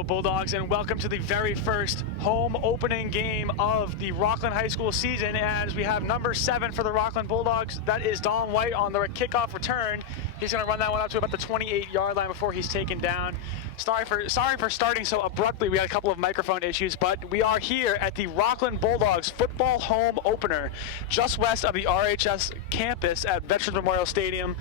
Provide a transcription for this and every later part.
Hello, Bulldogs, and welcome to the very first home opening game of the Rockland High School season. As we have number 7 for the Rockland Bulldogs, that is Don White on the kickoff return. He's going to run that one up to about the 28-yard line before he's taken down. Sorry for starting so abruptly. We had a couple of microphone issues, but we are here at the Rockland Bulldogs football home opener, just west of the RHS campus at Veterans Memorial Stadium.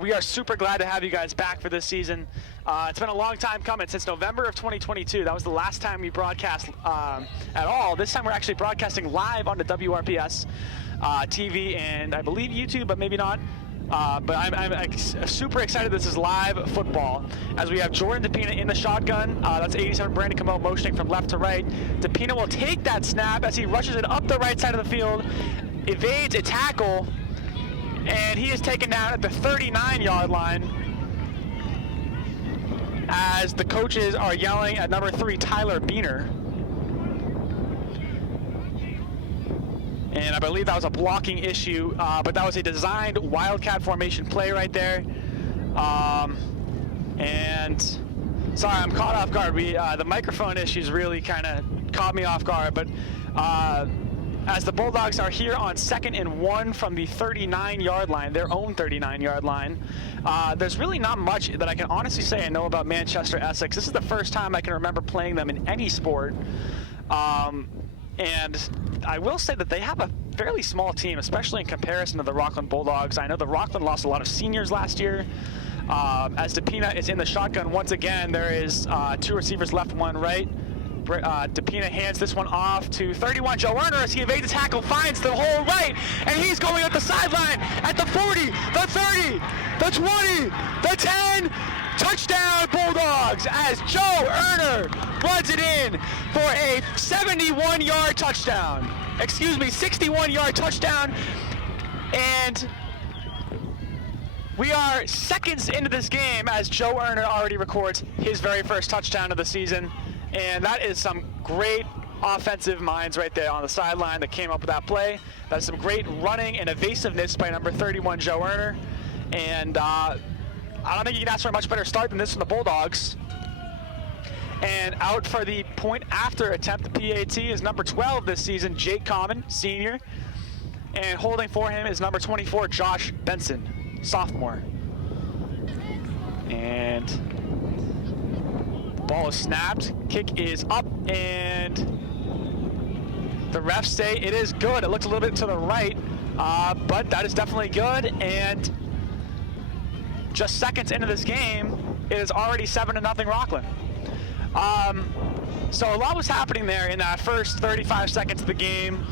We are super glad to have you guys back for this season. It's been a long time coming, since November of 2022. That was the last time we broadcast at all. This time we're actually broadcasting live on the WRPS TV and I believe YouTube, but maybe not. But I'm super excited this is live football, as we have Jordan DePina in the shotgun. That's 87 Brandon Camo motioning from left to right. DePina will take that snap as he rushes it up the right side of the field, evades a tackle, and he is taken down at the 39-yard line as the coaches are yelling at number 3, Tyler Beener. And I believe that was a blocking issue, but that was a designed wildcat formation play right there. And sorry, I'm caught off guard. The microphone issues really kind of caught me off guard. But as the Bulldogs are here on 2nd and 1 from the 39-yard line, their own 39-yard line, there's really not much that I can honestly say I know about Manchester-Essex. This is the first time I can remember playing them in any sport. And I will say that they have a fairly small team, especially in comparison to the Rockland Bulldogs. I know the Rockland lost a lot of seniors last year. As DePina is in the shotgun once again, there is 2 receivers left, 1 right. DePina hands this one off to 31 Joe Werner as he evades the tackle, finds the hole right, and he's going up the sideline at the 40, the 30, the 20, the 10. Touchdown Bulldogs as Joe Erner runs it in for a 71-yard touchdown. 61-yard touchdown. And we are seconds into this game as Joe Erner already records his very first touchdown of the season. And that is some great offensive minds right there on the sideline that came up with that play. That's some great running and evasiveness by number 31 Joe Erner. And I don't think you can ask for a much better start than this from the Bulldogs. And out for the point after attempt, the PAT, is number 12 this season, Jake Carpine, senior. And holding for him is number 24, Josh Benson, sophomore. And the ball is snapped, kick is up, and the refs say it is good. It looks a little bit to the right, but that is definitely good. And just seconds into this game, it is already 7-0 Rockland. So a lot was happening there in that first 35 seconds of the game.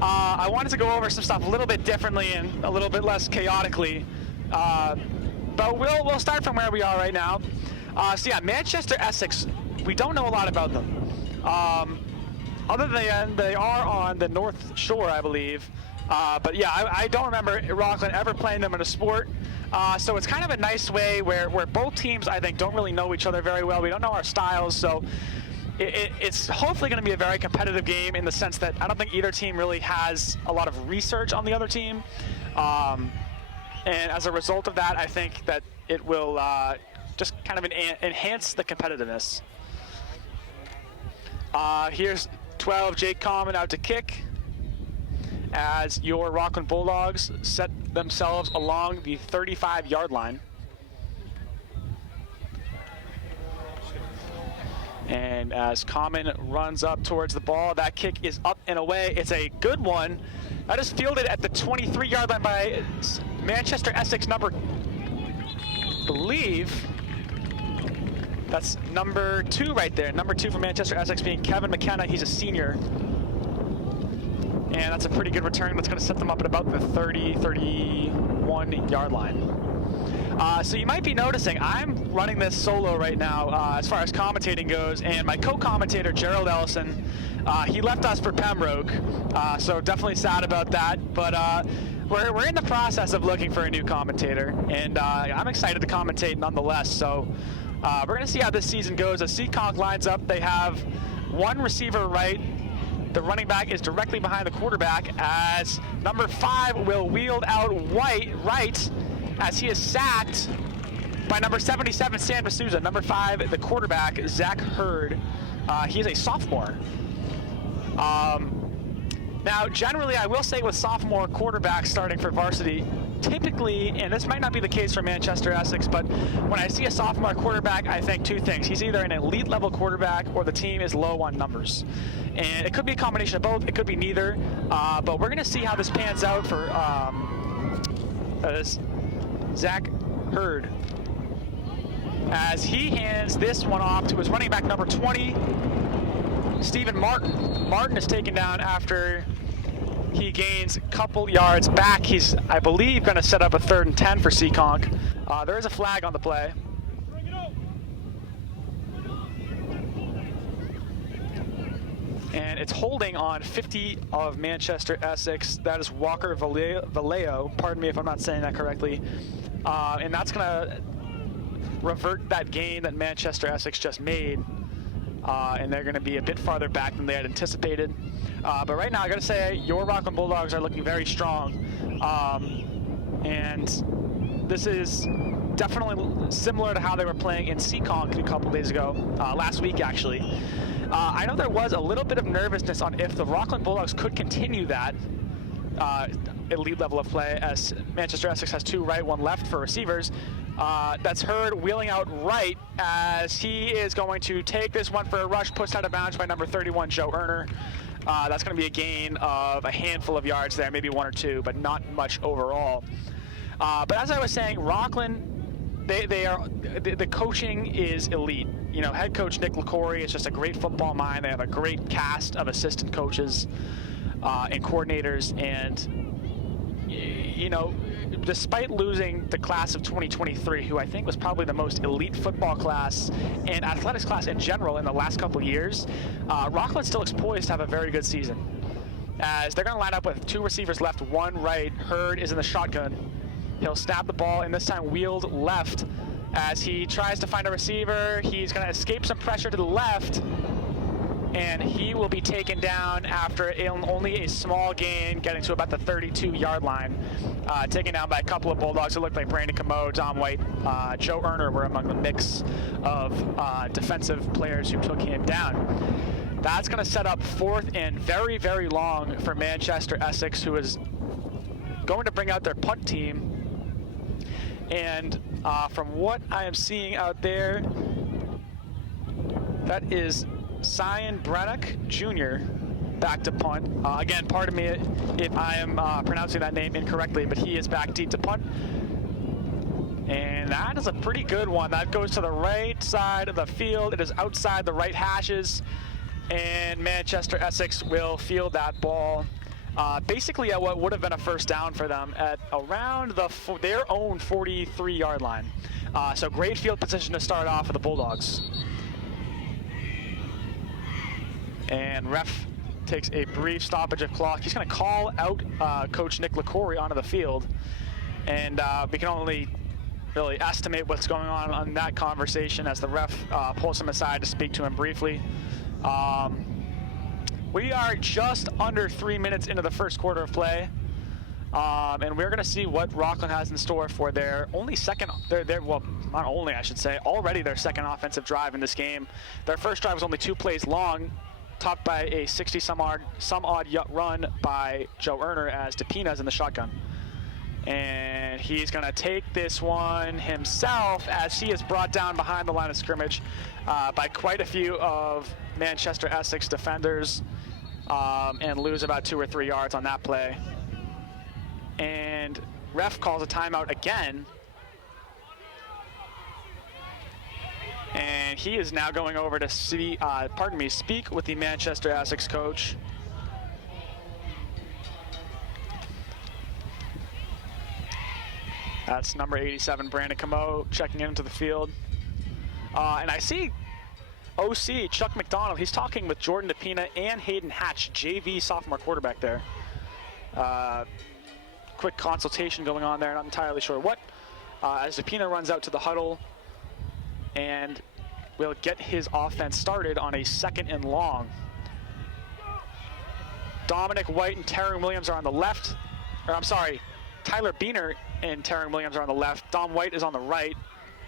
I wanted to go over some stuff a little bit differently and a little bit less chaotically. But we'll start from where we are right now. So yeah, Manchester-Essex, we don't know a lot about them. Other than they are on the North Shore, I believe. But yeah, I don't remember Rockland ever playing them in a sport. So it's kind of a nice way where both teams, I think, don't really know each other very well. We don't know our styles, so it's hopefully going to be a very competitive game in the sense that I don't think either team really has a lot of research on the other team. And as a result of that, I think that it will just kind of enhance the competitiveness. Here's 12, Jake Carpine out to kick, as your Rockland Bulldogs set themselves along the 35-yard line. And as Carpine runs up towards the ball, that kick is up and away. It's a good one. That is fielded at the 23-yard line by Manchester-Essex number, I believe, that's number 2 right there. Number 2 for Manchester-Essex being Kevin McKenna. He's a senior. And that's a pretty good return. That's going to set them up at about the 31-yard line. So you might be noticing I'm running this solo right now as far as commentating goes, and my co-commentator, Gerald Ellison, he left us for Pembroke, so definitely sad about that. But we're in the process of looking for a new commentator, and I'm excited to commentate nonetheless. So we're going to see how this season goes. As Seekonk lines up, they have 1 receiver right. The running back is directly behind the quarterback as number 5 will wield out right as he is sacked by number 77, San D'Souza. Number 5, the quarterback, Zach Hurd. He's a sophomore. Now, generally, I will say with sophomore quarterbacks starting for varsity, typically, and this might not be the case for Manchester-Essex, but when I see a sophomore quarterback, I think two things. He's either an elite level quarterback or the team is low on numbers. And it could be a combination of both. It could be neither. But we're going to see how this pans out for Zach Hurd, as he hands this one off to his running back, number 20, Stephen Martin. Martin is taken down after he gains a couple yards back. He's, I believe, going to set up a 3rd and 10 for Seekonk. There is a flag on the play. And it's holding on 50 of Manchester-Essex. That is Walker Vallejo. Pardon me if I'm not saying that correctly. And that's going to revert that gain that Manchester-Essex just made. And they're going to be a bit farther back than they had anticipated. But right now, I got to say, your Rockland Bulldogs are looking very strong. And this is definitely similar to how they were playing in Seekonk a couple days ago, last week actually. I know there was a little bit of nervousness on if the Rockland Bulldogs could continue that elite level of play, as Manchester-Essex has 2 right, 1 left for receivers. That's Hurd wheeling out right as he is going to take this one for a rush, pushed out of bounds by number 31, Joe Erner. That's going to be a gain of a handful of yards there, maybe 1 or 2, but not much overall. But as I was saying, Rockland, the coaching is elite. You know, head coach Nick LaCory is just a great football mind. They have a great cast of assistant coaches and coordinators, and you know, despite losing the class of 2023, who I think was probably the most elite football class and athletics class in general in the last couple of years, Rockland still looks poised to have a very good season, as they're going to line up with 2 receivers left, 1 right. Hurd is in the shotgun. He'll snap the ball, and this time wheeled left as he tries to find a receiver. He's going to escape some pressure to the left, and he will be taken down after only a small gain, getting to about the 32-yard line. Taken down by a couple of Bulldogs. It looked like Brandon Camo, Dom White, Joe Erner were among the mix of defensive players who took him down. That's going to set up 4th and very, very long for Manchester-Essex, who is going to bring out their punt team. And from what I am seeing out there, that is Cyan Brannock Jr. back to punt. Again, pardon me if I am pronouncing that name incorrectly, but he is back deep to punt. And that is a pretty good one. That goes to the right side of the field. It is outside the right hashes, and Manchester-Essex will field that ball basically at what would have been a 1st down for them at around their own 43-yard line. So great field position to start off for the Bulldogs. And ref takes a brief stoppage of clock. He's going to call out Coach Nick LaCory onto the field. And we can only really estimate what's going on that conversation as the ref pulls him aside to speak to him briefly. We are just under 3 minutes into the 1st quarter of play, and we're going to see what Rockland has in store for their only well, not only, I should say, already their 2nd offensive drive in this game. Their 1st drive was only 2 plays long, topped by a 60-some-odd run by Joe Erner as DePina's in the shotgun. And he's going to take this one himself as he is brought down behind the line of scrimmage by quite a few of Manchester-Essex defenders, and lose about 2 or 3 yards on that play. And ref calls a timeout again. And he is now going over to speak with the Manchester-Essex coach. That's number 87, Brandon Camo, checking into the field. And I see OC Chuck McDonald. He's talking with Jordan DePina and Hayden Hatch, JV sophomore quarterback there. Quick consultation going on there, not entirely sure what. As DePina runs out to the huddle and will get his offense started on a 2nd and long. Dominic White and Taryn Williams are on the left. Or I'm sorry, Tyler Beener and Taryn Williams are on the left. Dom White is on the right.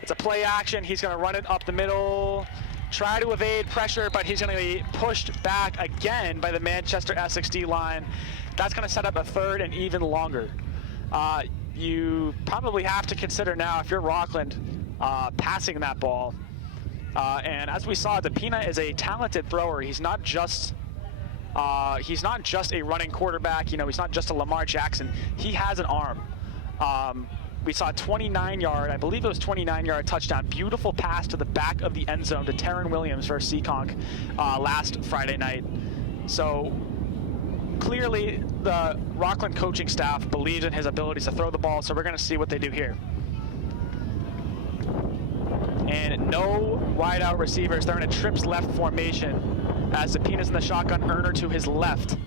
It's a play action. He's going to run it up the middle, try to evade pressure, but he's going to be pushed back again by the Manchester-Essex D-line. That's going to set up a third and even longer. You probably have to consider now, if you're Rockland, passing that ball. And as we saw, DePina is a talented thrower. He's not just a running quarterback. You know, he's not just a Lamar Jackson. He has an arm. We saw a 29-yard, I believe it was 29-yard touchdown. Beautiful pass to the back of the end zone to Taryn Williams for Seekonk last Friday night. So clearly the Rockland coaching staff believes in his abilities to throw the ball, so we're going to see what they do here. And no wide out receivers. They're in a trips left formation as DePina's in the shotgun, Erner to his left.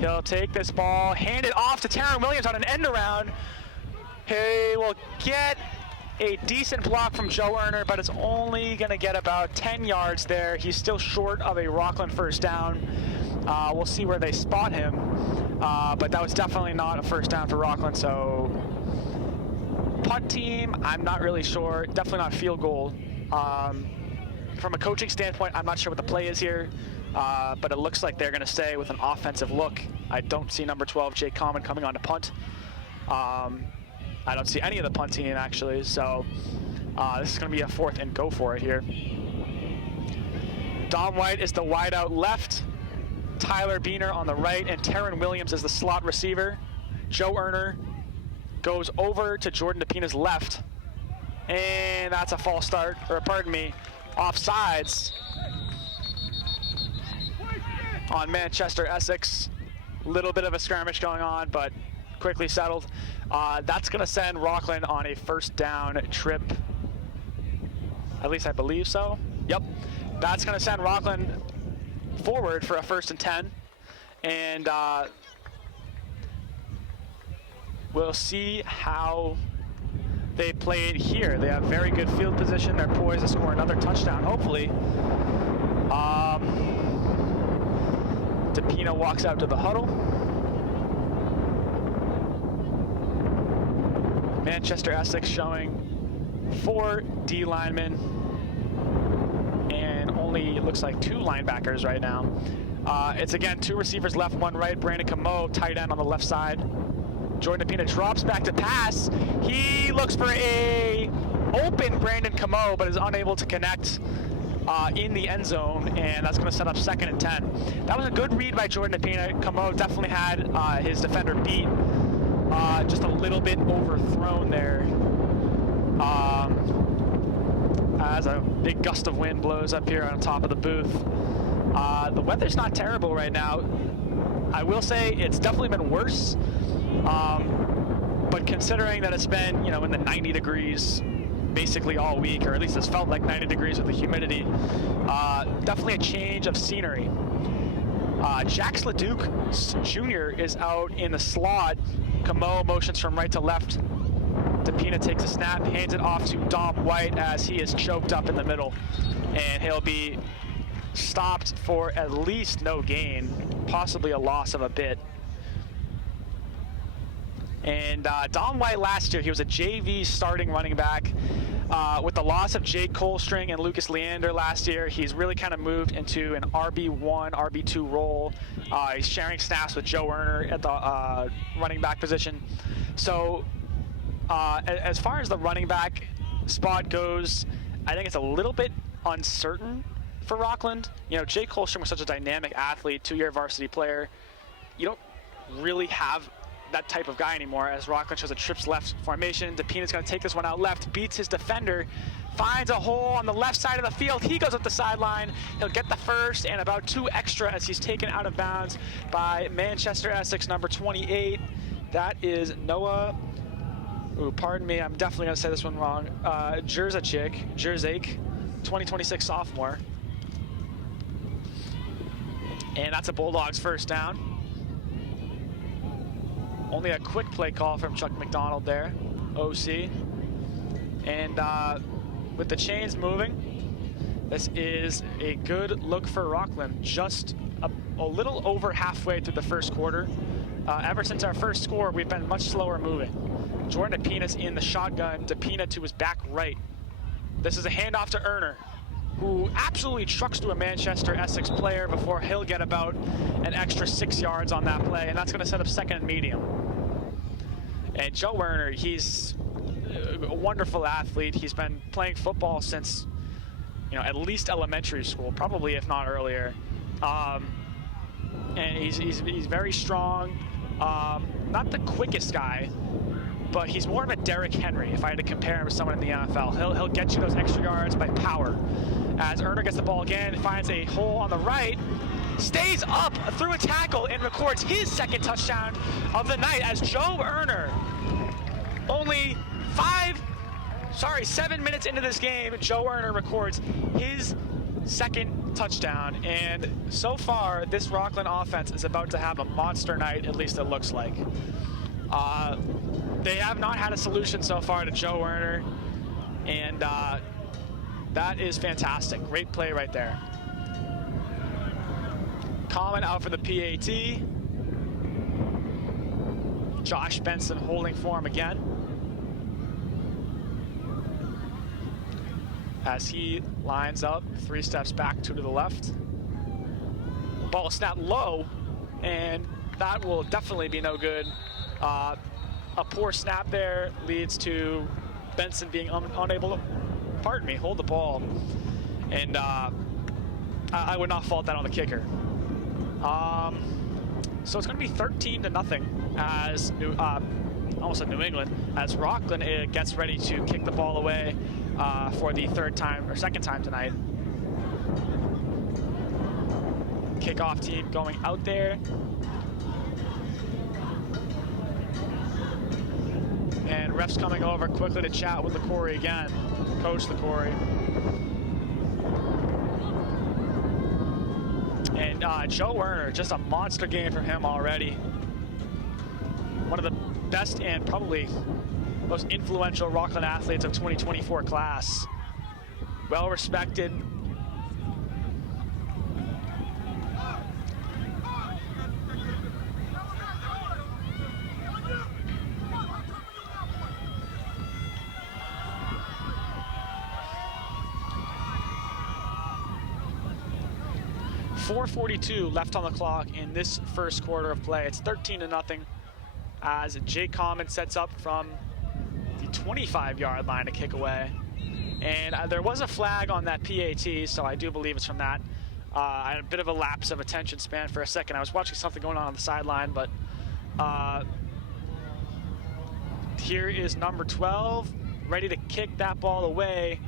He'll take this ball, hand it off to Taryn Williams on an end around. He will get a decent block from Joe Erner, but it's only going to get about 10 yards there. He's still short of a Rockland first down. We'll see where they spot him, but that was definitely not a first down for Rockland. So punt team, I'm not really sure. Definitely not field goal. From a coaching standpoint, I'm not sure what the play is here, but it looks like they're going to stay with an offensive look. I don't see number 12, Jake Common, coming on to punt. I don't see any of the punt team, actually, so this is going to be a fourth and go for it here. Dom White is the wide out left, Tyler Beener on the right, and Taryn Williams is the slot receiver. Joe Erner goes over to Jordan DePina's left, and that's a false start, or pardon me, offsides on Manchester-Essex. Little bit of a skirmish going on, but quickly settled. That's going to send Rockland on a first down trip. At least I believe so. Yep. That's going to send Rockland forward for a 1st and 10. And we'll see how they play it here. They have very good field position. They're poised to score another touchdown, hopefully. DePina walks out to the huddle. Manchester-Essex showing 4 D linemen and only, it looks like, 2 linebackers right now. It's again 2 receivers left, 1 right. Brandon Camo, tight end on the left side. Jordan DePina drops back to pass. He looks for a open Brandon Camo, but is unable to connect in the end zone, and that's going to set up 2nd and 10. That was a good read by Jordan DePina. Camo definitely had his defender beat. Just a little bit overthrown there as a big gust of wind blows up here on top of the booth. The weather's not terrible right now. I will say it's definitely been worse, but considering that it's been, in the 90 degrees basically all week, or at least it's felt like 90 degrees with the humidity, definitely a change of scenery. Jax LeDuc Jr. is out in the slot. Camo motions from right to left. DePina takes a snap, hands it off to Dom White as he is choked up in the middle. And he'll be stopped for at least no gain, possibly a loss of a bit. And Dom White last year, he was a JV starting running back. With the loss of Jake Colstring and Lucas Leander last year, he's really kind of moved into an RB1, RB2 role. He's sharing snaps with Joe Erner at the running back position. So as far as the running back spot goes, I think it's a little bit uncertain for Rockland. Jake Colstring was such a dynamic athlete, 2-year varsity player. You don't really have that type of guy anymore, as Rockland shows a trips left formation. DePina's going to take this one out left, beats his defender, finds a hole on the left side of the field. He goes up the sideline. He'll get the first and about 2 extra as he's taken out of bounds by Manchester-Essex number 28. That is Noah, pardon me, I'm definitely going to say this one wrong, Jerzak, 2026 sophomore. And that's a Bulldogs first down. Only a quick play call from Chuck McDonald there, OC. And with the chains moving, this is a good look for Rockland. Just a little over halfway through the first quarter. Ever since our first score, we've been much slower moving. Jordan DePina's in the shotgun. DePina to his back right. This is a handoff to Erner, who absolutely trucks to a Manchester-Essex player before he'll get about an extra 6 yards on that play, and that's going to set up second and medium. And Joe Erner, he's a wonderful athlete. He's been playing football since, at least elementary school, probably if not earlier. And he's very strong. Not the quickest guy, but he's more of a Derrick Henry if I had to compare him to someone in the NFL. He'll get you those extra yards by power. As Erner gets the ball again, finds a hole on the right, stays up through a tackle and records his second touchdown of the night as Joe Erner, only 7 minutes into this game, Joe Erner records his second touchdown. And so far, this Rockland offense is about to have a monster night, at least it looks like. They have not had a solution so far to Joe Erner, and that is fantastic. Great play right there. Common out for the PAT. Josh Benson holding for him again, as he lines up 3 steps back, 2 to the left. Ball snapped low, and that will definitely be no good. A poor snap there leads to Benson being unable to, hold the ball. And I would not fault that on the kicker. So it's going to be 13-0 as almost at New England, as Rockland gets ready to kick the ball away for the second time tonight. Kickoff team going out there. And refs coming over quickly to chat with LaCory again. Coach LaCory. And Joe Erner, just a monster game for him already. One of the best and probably most influential Rockland athletes of 2024 class. Well respected. .442 left on the clock in this first quarter of play. It's 13-0 as Jake Common sets up from the 25-yard line to kick away. And there was a flag on that PAT, so I do believe it's from that. I had a bit of a lapse of attention span for a second. I was watching something going on the sideline, but here is number 12, ready to kick that ball away.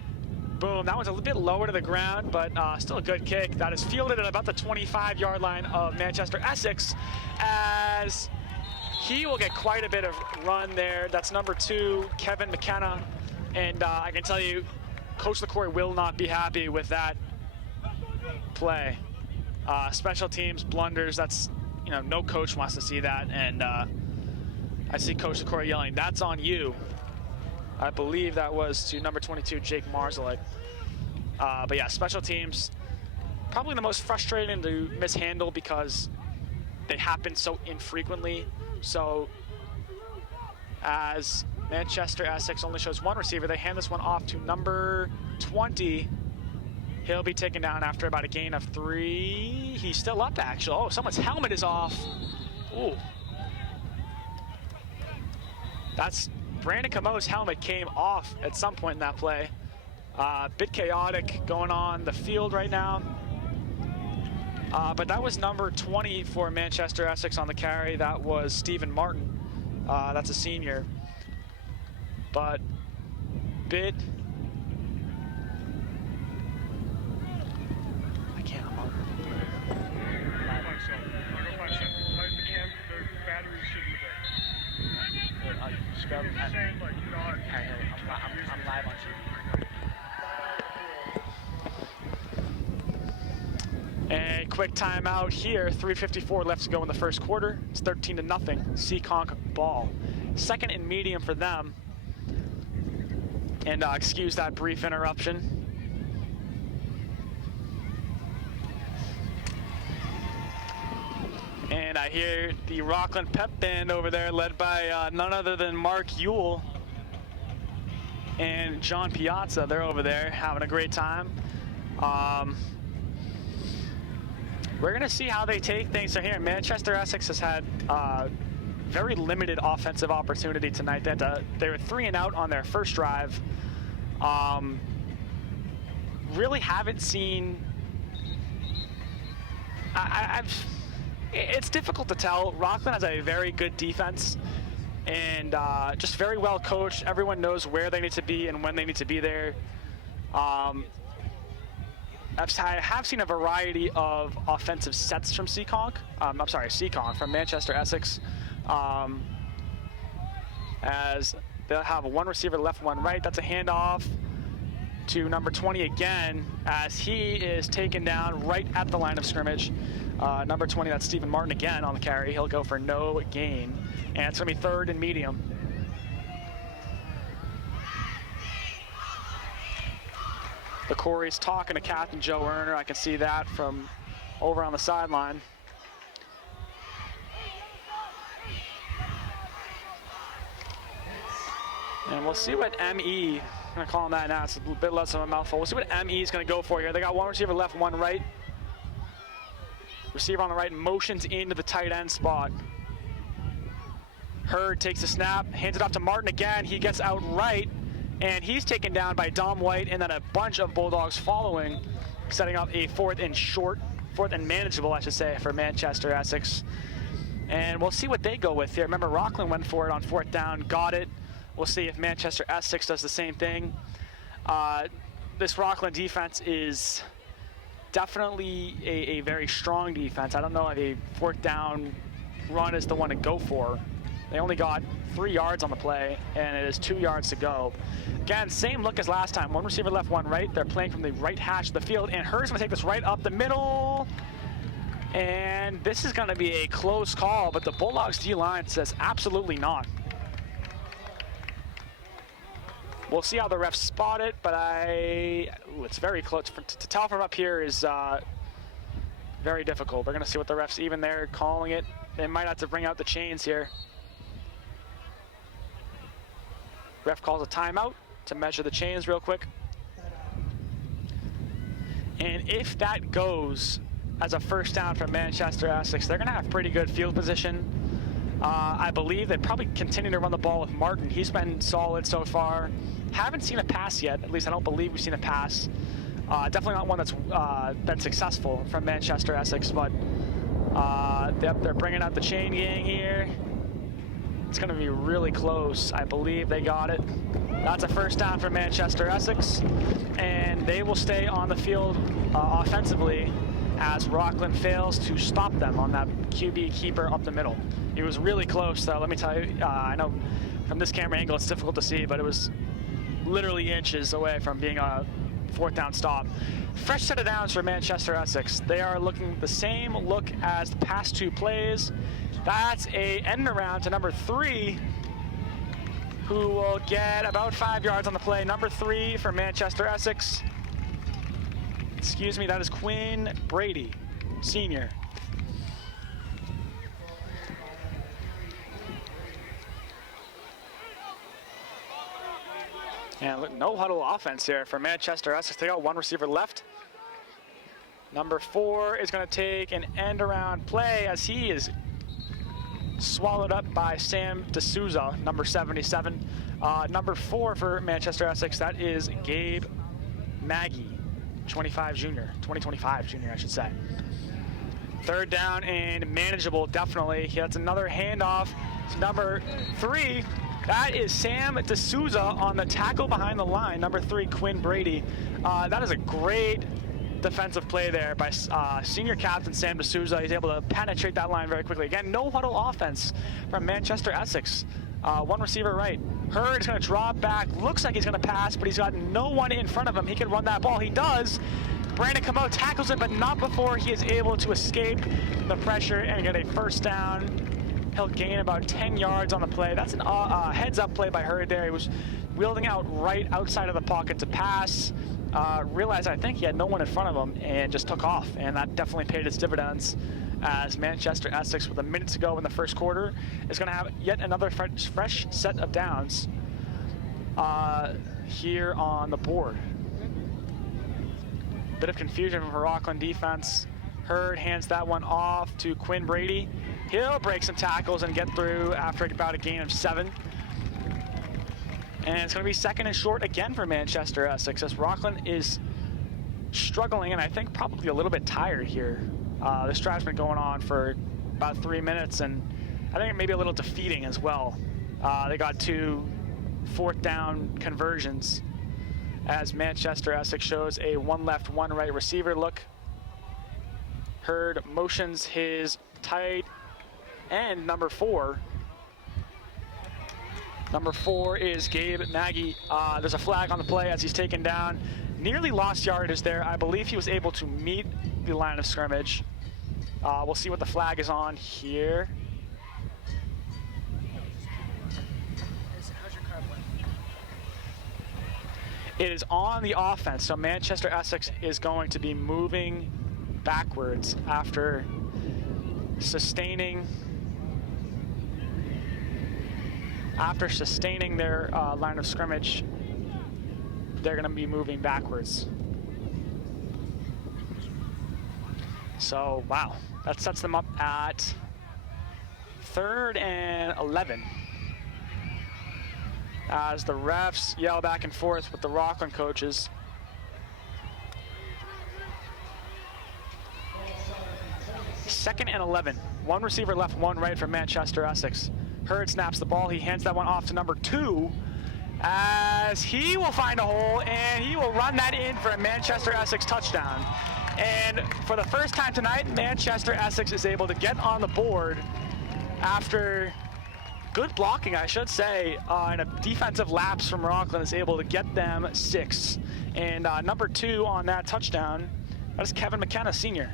Boom, that one's a little bit lower to the ground, but still a good kick. That is fielded at about the 25-yard line of Manchester-Essex, as he will get quite a bit of run there. That's number 2, Kevin McKenna. And I can tell you, Coach LaCory will not be happy with that play. Special teams blunders, that's, no coach wants to see that. And I see Coach LaCory yelling, "That's on you." I believe that was to number 22, Jake Marzalek. But yeah, special teams, probably the most frustrating to mishandle because they happen so infrequently. So as Manchester-Essex only shows 1 receiver, they hand this one off to number 20. He'll be taken down after about a gain of 3. He's still up, actually. Oh, someone's helmet is off. Ooh. That's Brandon Camo's helmet came off at some point in that play. Bit chaotic going on the field right now. But that was number 20 for Manchester-Essex on the carry. That was Stephen Martin. That's a senior. But bit... I can't. I'm live on TV. And quick timeout here. 3:54 left to go in the first quarter. It's 13-0. Seekonk ball. Second and medium for them. And excuse that brief interruption. And And I hear the Rockland pep band over there led by none other than Mark Ewell and John Piazza. They're over there having a great time. We're going to see how they take things from here. Manchester-Essex has had very limited offensive opportunity tonight. They were 3 and out on their first drive. Really haven't seen... It's difficult to tell. Rockland has a very good defense and just very well coached. Everyone knows where they need to be and when they need to be there. I have seen a variety of offensive sets from Seekonk. Seekonk from Manchester-Essex. As they'll have one receiver left, one right. That's a handoff to number 20 again, as he is taken down right at the line of scrimmage. Number 20, that's Stephen Martin again on the carry. He'll go for no gain, and it's going to be 3rd and medium. The Corey's talking to Captain Joe Erner. I can see that from over on the sideline. And we'll see what ME, I'm going to call him that now, it's a bit less of a mouthful. We'll see what ME is going to go for here. They got one receiver left, one right. Receiver on the right motions into the tight end spot. Hurd takes the snap, hands it off to Martin again. He gets out right, and he's taken down by Dom White, and then a bunch of Bulldogs following, setting up a 4th and manageable, I should say, for Manchester-Essex. And we'll see what they go with here. Remember, Rockland went for it on 4th down, got it. We'll see if Manchester-Essex does the same thing. This Rockland defense is definitely a very strong defense. I don't know if a 4th down run is the one to go for. They only got 3 yards on the play, and it is 2 yards to go. Again, same look as last time. One receiver left, one right. They're playing from the right hash of the field, and Hurd's going to take this right up the middle. And this is going to be a close call, but the Bulldogs D-line says absolutely not. We'll see how the refs spot it, but it's very close. To tell from up here is very difficult. We're going to see what the refs, even they're calling it. They might have to bring out the chains here. Ref calls a timeout to measure the chains real quick. And if that goes as a 1st down for Manchester-Essex, they're going to have pretty good field position. I believe they probably continue to run the ball with Martin. He's been solid so far. Haven't seen a pass yet. At least I don't believe we've seen a pass. Definitely not one that's been successful from Manchester-Essex, but they're bringing out the chain gang here. It's going to be really close. I believe they got it. That's a 1st down for Manchester-Essex, and they will stay on the field offensively as Rockland fails to stop them on that QB keeper up the middle. It was really close, though. Let me tell you, I know from this camera angle it's difficult to see, but it was literally inches away from being a 4th down stop. Fresh set of downs for Manchester-Essex. They are looking the same look as the past 2 plays. That's a end around to number 3, who will get about 5 yards on the play. Number 3 for Manchester-Essex. Excuse me, that is Quinn Brady, senior. And look, no huddle offense here for Manchester-Essex. They got one receiver left. Number 4 is going to take an end around play as he is swallowed up by Sam D'Souza, number 77. Number 4 for Manchester-Essex, that is Gabe Maggie, 2025 junior, I should say. 3rd down and manageable, definitely. That's another handoff to number 3. That is Sam D'Souza on the tackle behind the line. Number 3, Quinn Brady. That is a great defensive play there by senior captain Sam D'Souza. He's able to penetrate that line very quickly. Again, no huddle offense from Manchester-Essex. One receiver right. Hurd is going to drop back. Looks like he's going to pass, but he's got no one in front of him. He can run that ball. He does. Brandon Comeau tackles it, but not before he is able to escape the pressure and get a 1st down. He'll gain about 10 yards on the play. That's a heads-up play by Hurd there. He was wielding out right outside of the pocket to pass. Realized I think he had no one in front of him and just took off, and that definitely paid its dividends as Manchester-Essex, with a minute to go in the first quarter, is going to have yet another fresh set of downs here on the board. Bit of confusion from Rockland defense. Hurd hands that one off to Quinn Brady. He'll break some tackles and get through after about a gain of 7. And it's going to be second and short again for Manchester-Essex, as Rockland is struggling and I think probably a little bit tired here. This drive's been going on for about 3 minutes, and I think it may be a little defeating as well. They got 2 fourth down conversions as Manchester-Essex shows a 1 left, 1 right receiver look. Hurd motions his tight end, number 4. Number 4 is Gabe Nagy. There's a flag on the play as he's taken down. Nearly lost yardage there. I believe he was able to meet the line of scrimmage. We'll see what the flag is on here. It is on the offense, so Manchester-Essex is going to be moving backwards after sustaining their line of scrimmage. They're going to be moving backwards. So, wow, that sets them up at 3rd and 11. As the refs yell back and forth with the Rockland coaches. Second and 11. 1 receiver left, 1 right for Manchester-Essex. Hurd snaps the ball. He hands that one off to number 2, as he will find a hole and he will run that in for a Manchester-Essex touchdown. And for the first time tonight, Manchester-Essex is able to get on the board after good blocking, I should say, and a defensive lapse from Rockland is able to get them 6. And number 2 on that touchdown, that is Kevin McKenna, senior.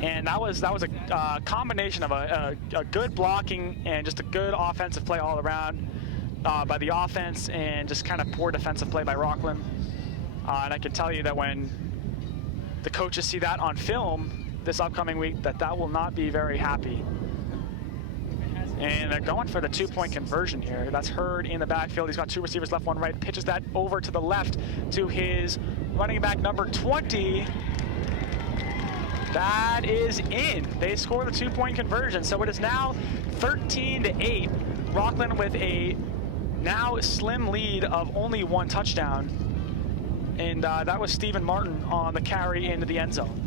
And that was a combination of a good blocking and just a good offensive play all around by the offense, and just kind of poor defensive play by Rockland. And I can tell you that when the coaches see that on film this upcoming week, that will not be very happy. And they're going for the 2-point conversion here. That's Hurd in the backfield. He's got 2 receivers left, 1 right. Pitches that over to the left to his running back, number 20. That is in. They score the 2-point conversion. So it is now 13-8. Rockland with a now slim lead of only 1 touchdown. And that was Stephen Martin on the carry into the end zone.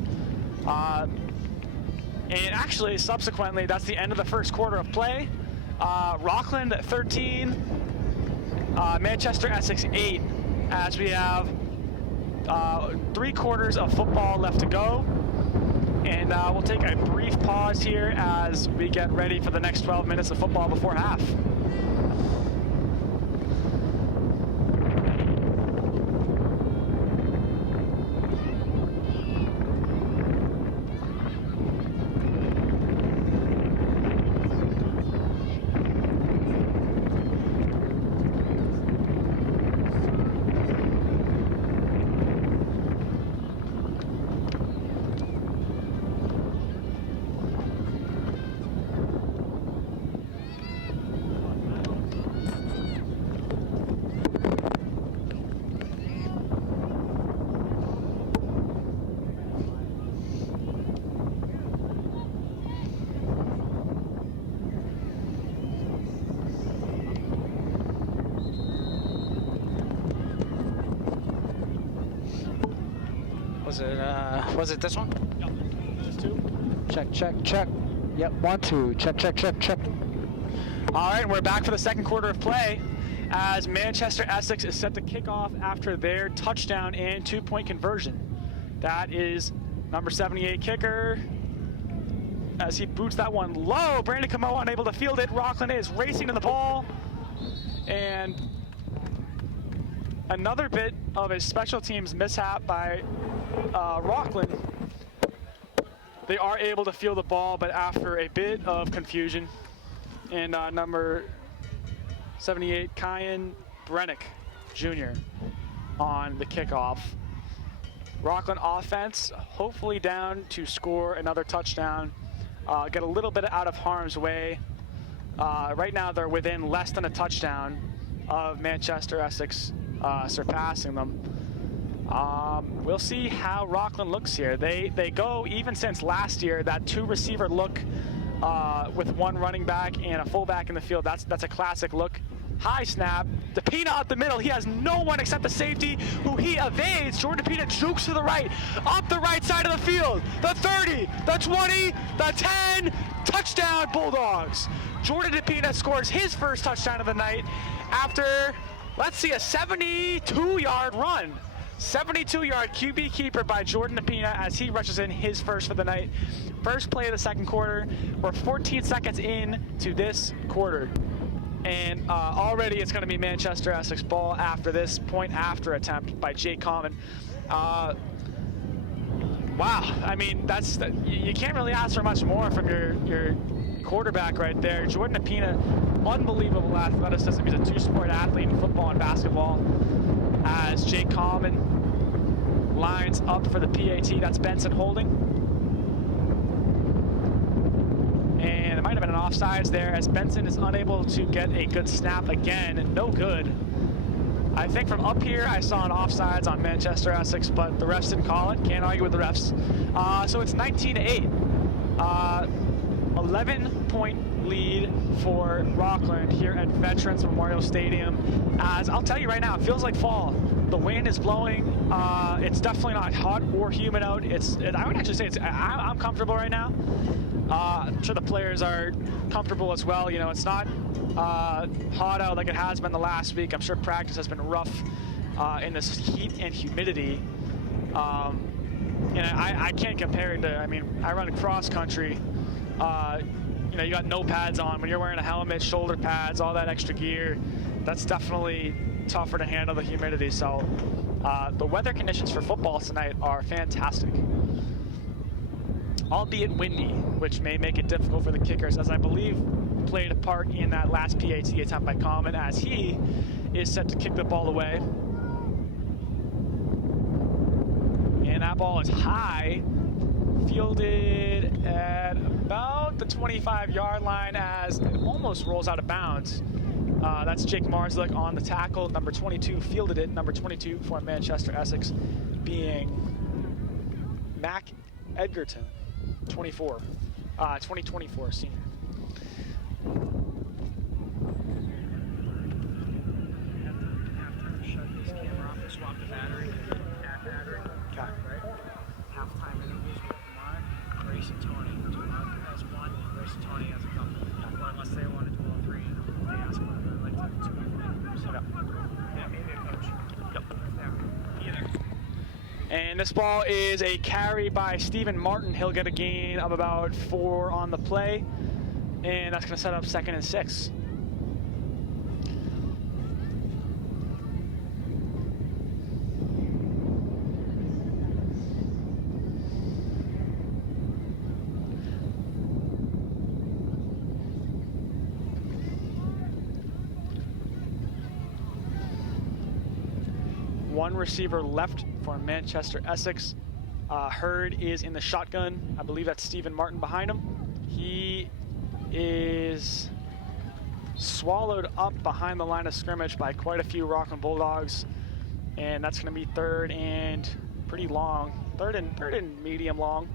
And actually, subsequently, that's the end of the first quarter of play. Rockland 13, Manchester-Essex 8, as we have 3 quarters of football left to go. And we'll take a brief pause here as we get ready for the next 12 minutes of football before half. Was it this one? Yep. Just 2. Check. Yep, 1, 2. Check. All right, we're back for the second quarter of play as Manchester-Essex is set to kick off after their touchdown and 2-point conversion. That is number 78 kicker, as he boots that one low. Brandon Camo unable to field it. Rockland is racing to the ball, and another bit of a special teams mishap by Rockland. They are able to field the ball, but after a bit of confusion. And number 78, Kyan Brennick Jr. on the kickoff. Rockland offense hopefully down to score another touchdown, get a little bit out of harm's way. Right now they're within less than a touchdown of Manchester-Essex surpassing them. We'll see how Rockland looks here. They go, even since last year, that 2-receiver look with 1 running back and a fullback in the field. That's a classic look. High snap, DePina up the middle. He has no one except the safety, who he evades. Jordan DePina jukes to the right, up the right side of the field. The 30, the 20, the 10, touchdown Bulldogs. Jordan DePina scores his first touchdown of the night after, let's see, a 72-yard run. 72-yard QB keeper by Jordan DePina as he rushes in his first for the night. First play of the second quarter. We're 14 seconds in to this quarter. And already it's going to be Manchester-Essex ball after this point after attempt by Jake Carpine. Wow, I mean, you can't really ask for much more from your quarterback right there. Jordan DePina, unbelievable athleticism. He's a 2-sport athlete in football and basketball. As Jake Carpine lines up for the PAT, that's Benson holding. And there might have been an offsides there as Benson is unable to get a good snap again. No good. I think from up here I saw an offsides on Manchester-Essex, but the refs didn't call it. Can't argue with the refs. So it's 19-8. 11-point lead for Rockland here at Veterans Memorial Stadium. As I'll tell you right now, it feels like fall. The wind is blowing. It's definitely not hot or humid out. I would actually say I'm comfortable right now. I'm sure the players are comfortable as well. You know, it's not hot out like it has been the last week. I'm sure practice has been rough in this heat and humidity. And I can't compare it to, I mean, I run cross country. You know, you got no pads on. When you're wearing a helmet, shoulder pads, all that extra gear, that's definitely tougher to handle the humidity. So the weather conditions for football tonight are fantastic. Albeit windy, which may make it difficult for the kickers, as I believe played a part in that last PAT attempt by Carpine, as he is set to kick the ball away. And that ball is high, fielded at about the 25-yard line as it almost rolls out of bounds. That's Jake Marslick on the tackle. Number 22 fielded it. Number 22 for Manchester-Essex being Mac Edgerton. 2024 senior. Shut this camera off and swap the battery. Battery. Okay. Right? Halftime interviews with Mark, Grace and Tony. Mark has one, Grace and Tony has a couple. Well, unless they want to do all 3, they ask for it. I'd like to have 2 interviews. Yep. Yeah, maybe a coach. Yep. Either. And this ball is a carry by Stephen Martin. He'll get a gain of about 4 on the play. And that's going to set up 2nd and 6. One receiver left for Manchester-Essex. Hurd is in the shotgun. I believe that's Stephen Martin behind him. He is swallowed up behind the line of scrimmage by quite a few Rockland Bulldogs. And that's going to be 3rd and pretty long. 3rd and medium long.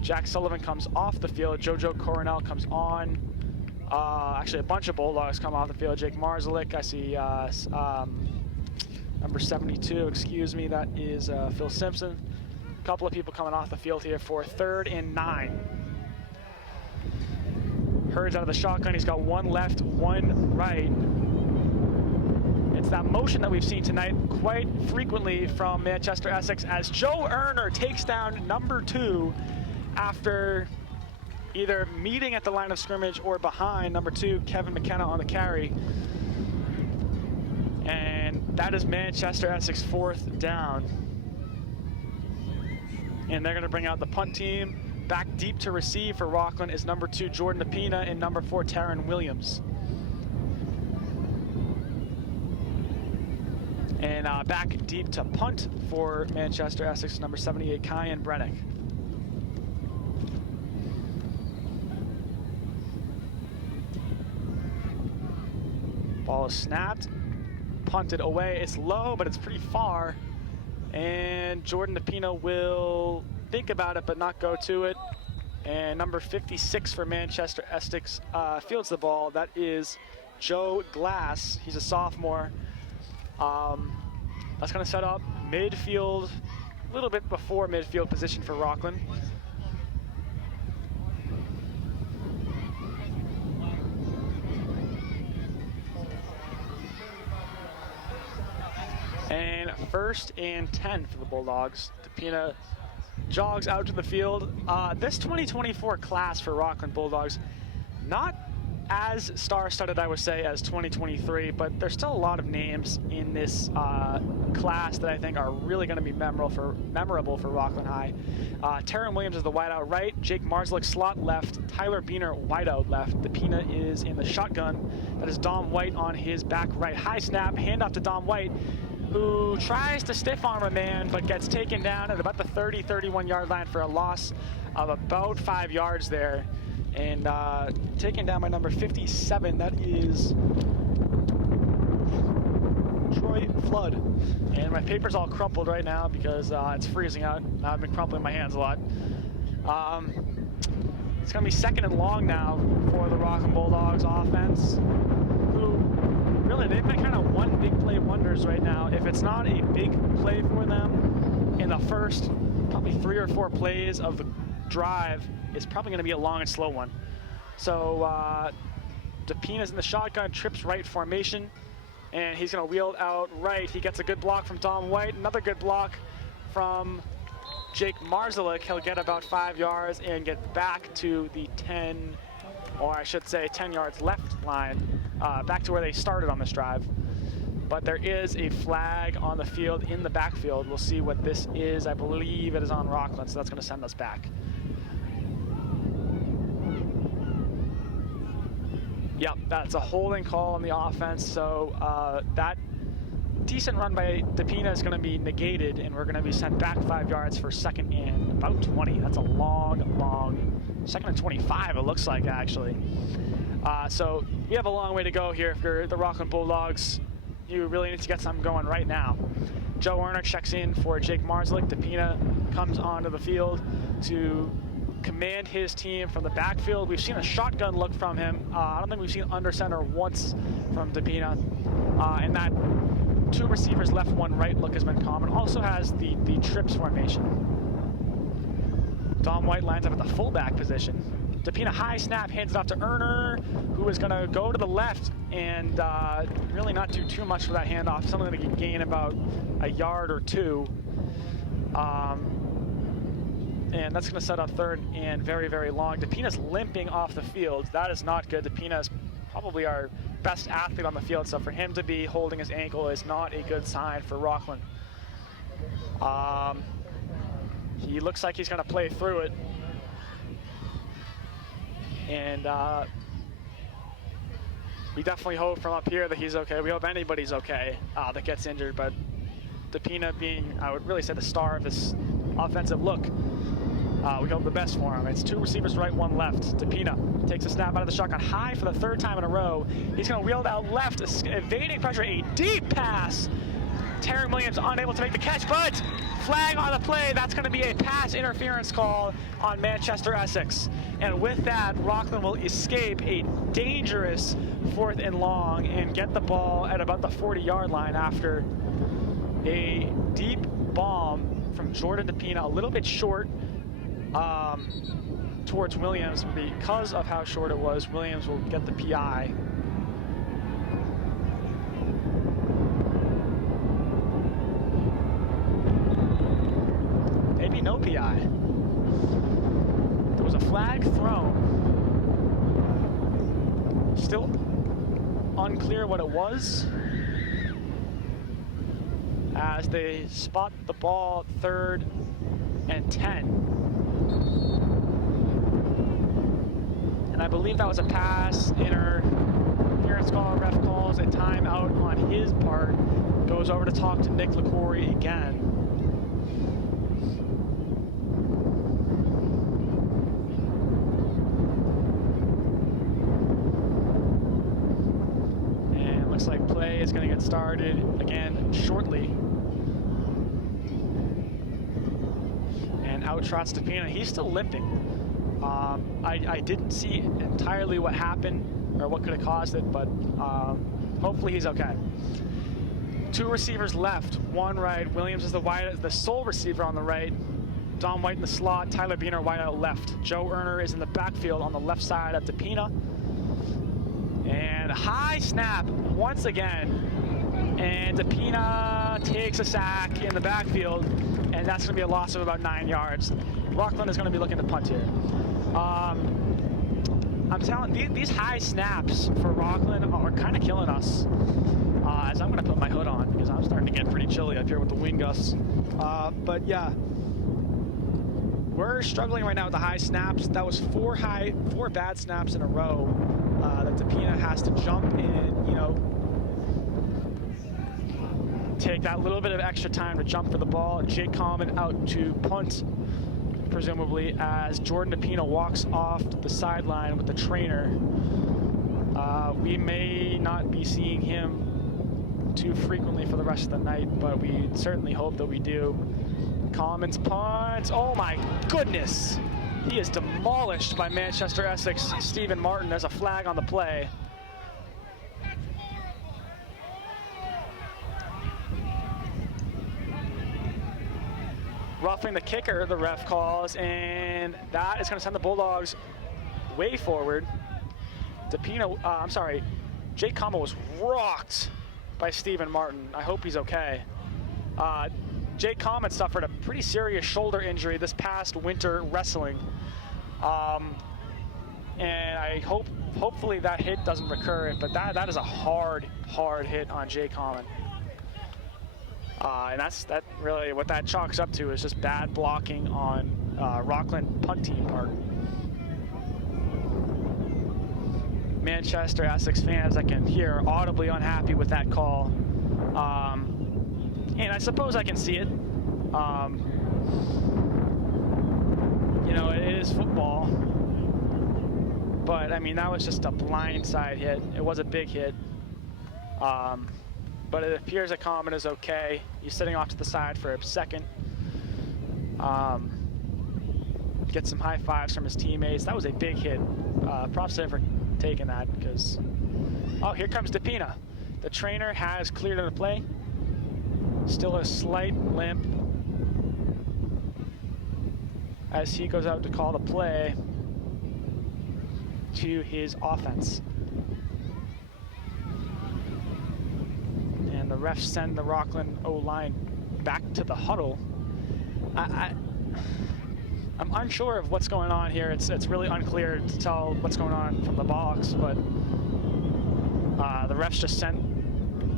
Jack Sullivan comes off the field. JoJo Coronel comes on. Actually, a bunch of Bulldogs come off the field. Jake Marslick, I see number 72, excuse me, that is Phil Simpson. A couple of people coming off the field here for 3rd and 9. Hurd's out of the shotgun. He's got 1 left, 1 right. It's that motion that we've seen tonight quite frequently from Manchester-Essex as Joe Erner takes down number 2 after either meeting at the line of scrimmage or behind number 2, Kevin McKenna, on the carry. And that is Manchester-Essex 4th down. And they're going to bring out the punt team. Back deep to receive for Rockland is number 2, Jordan DePina, and number 4, Taryn Williams. And back deep to punt for Manchester-Essex, number 78, Kyan Brennick. Ball is snapped, punted away. It's low, but it's pretty far. And Jordan DePina will think about it, but not go to it. And number 56 for Manchester-Essex fields the ball. That is Joe Glass. He's a sophomore. That's going to set up midfield, a little bit before midfield position for Rockland. And 1st and 10 for the Bulldogs. DePina jogs out to the field. This 2024 class for Rockland Bulldogs, not as star-studded, I would say, as 2023, but there's still a lot of names in this class that I think are really going to be memorable for Rockland High. Terran Williams is the wideout right, Jake Marslick slot left, Tyler Beener wideout left. DePina is in the shotgun. That is Dom White on his back right. High snap, handoff to Dom White, who tries to stiff arm a man, but gets taken down at about the 30-31 yard line for a loss of about 5 yards there. And taken down by number 57, that is Troy Flood. And my paper's all crumpled right now because it's freezing out. I've been crumpling my hands a lot. It's going to be 2nd and long now for the Rockland Bulldogs offense, who really, they've been kind of one big play wonders right now. If it's not a big play for them in the first probably 3 or 4 plays of the drive, it's probably going to be a long and slow one. So DePina's in the shotgun, trips right formation, and he's going to wheel out right. He gets a good block from Dom White, another good block from Jake Marslick. He'll get about 5 yards and get back to the 10, or I should say 10 yards left line, back to where they started on this drive. But there is a flag on the field in the backfield. We'll see what this is. I believe it is on Rockland, so that's going to send us back. Yep, that's a holding call on the offense. So that decent run by DePina is going to be negated, and we're going to be sent back 5 yards for 2nd and about 20. That's a long 2nd and 25, it looks like, actually. So we have a long way to go here. If you're the Rockland Bulldogs, you really need to get something going right now. Joe Werner checks in for Jake Marslick. DePina comes onto the field to command his team from the backfield. We've seen a shotgun look from him. I don't think we've seen under center once from DePina. And that 2 receivers left, 1 right look has been common. Also has the trips formation. Dom White lines up at the fullback position. DePina high snap, hands it off to Erner, who is going to go to the left and really not do too much for that handoff. Something that can gain about a yard or 2. And that's going to set up 3rd and very long. DePina's limping off the field. That is not good. DePina is probably our best athlete on the field, so for him to be holding his ankle is not a good sign for Rockland. He looks like he's going to play through it. And we definitely hope from up here that he's okay. We hope anybody's okay that gets injured, but DePina being, I would really say, the star of this offensive look, we hope the best for him. It's 2 receivers right, 1 left. DePina takes a snap out of the shotgun high for the 3rd time in a row. He's going to wheel it out left, evading pressure, a deep pass. Terran Williams unable to make the catch, but flag on the play. That's going to be a pass interference call on Manchester-Essex. And with that, Rockland will escape a dangerous 4th and long and get the ball at about the 40-yard line after a deep bomb from Jordan DePina, a little bit short towards Williams. Because of how short it was, Williams will get the PI. Maybe no PI. There was a flag thrown. Still unclear what it was, as they spot the ball 3rd and 10. And I believe that was a pass interference call. Ref calls a timeout on his part Goes over to talk to Nick LaCory again. And looks like play is going to get started again shortly. And out trots DePina. He's still limping. I didn't see entirely what happened or what could have caused it, but hopefully he's okay. 2 receivers left, 1 right. Williams is the sole receiver on the right. Don White in the slot, Tyler Biener wide out left. Joe Erner is in the backfield on the left side of DePina. And high snap once again. And DePina takes a sack in the backfield, and that's going to be a loss of about 9 yards. Rockland is going to be looking to punt here. I'm telling you, these high snaps for Rockland are kind of killing us. As I'm going to put my hood on because I'm starting to get pretty chilly up here with the wind gusts. But yeah, we're struggling right now with the high snaps. That was 4 bad snaps in a row that DePina has to jump in, you know, take that little bit of extra time to jump for the ball. Jake Common out to punt, presumably, as Jordan DePina walks off the sideline with the trainer. We may not be seeing him too frequently for the rest of the night, but we certainly hope that we do. Commons punt. Oh my goodness! He is demolished by Manchester-Essex Stephen Martin. There's a flag on the play. Roughing the kicker, the ref calls, and that is going to send the Bulldogs way forward. Jake Common was rocked by Stephen Martin. I hope he's okay. Jake Common suffered a pretty serious shoulder injury this past winter wrestling. And I hopefully that hit doesn't recur, but that is a hard hit on Jake Common. And that really what that chalks up to is just bad blocking on Rockland punt team part. Manchester-Essex fans I can hear are audibly unhappy with that call. And I suppose I can see it. You know, it is football. But I mean, that was just a blindside hit. It was a big hit. But it appears that Common is okay. He's sitting off to the side for a second. Get some high fives from his teammates. That was a big hit. Props to him for taking that, because... Oh, here comes DePina. The trainer has cleared him to play. Still a slight limp as he goes out to call the play to his offense. And the refs send the Rockland O-line back to the huddle. I'm unsure of what's going on here. It's really unclear to tell what's going on from the box, but the refs just sent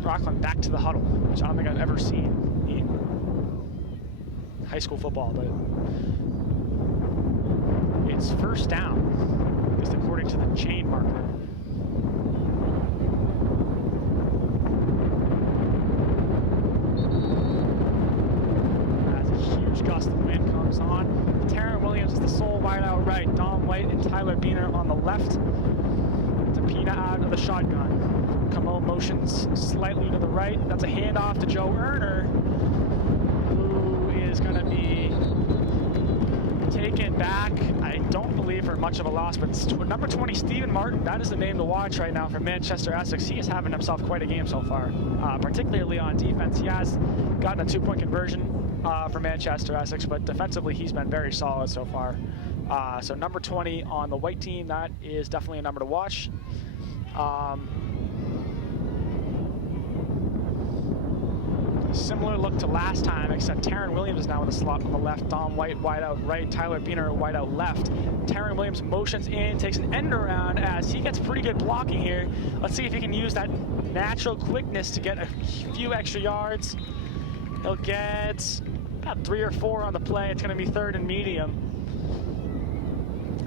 Rockland back to the huddle, which I don't think I've ever seen in high school football, but it's first down, just according to the chain marker. As a huge gust of wind comes on, Taryn Williams is the sole wide out right, Don White and Tyler Biener on the left. DePina out of the shotgun. Camo motions slightly to the right. That's a handoff to Joe Erner, who is going to be taken back, I don't believe for much of a loss, but number 20, Stephen Martin, that is the name to watch right now for Manchester-Essex. He is having himself quite a game so far, particularly on defense. He has gotten a 2-point conversion for Manchester-Essex, but defensively he's been very solid so far. So number 20 on the white team, that is definitely a number to watch. Similar look to last time, except Taryn Williams is now in the slot on the left. Dom White wide out right, Tyler Biener wide out left. Taryn Williams motions in, takes an end around as he gets pretty good blocking here. Let's see if he can use that natural quickness to get a few extra yards. He'll get about 3 or 4 on the play. It's going to be 3rd and medium.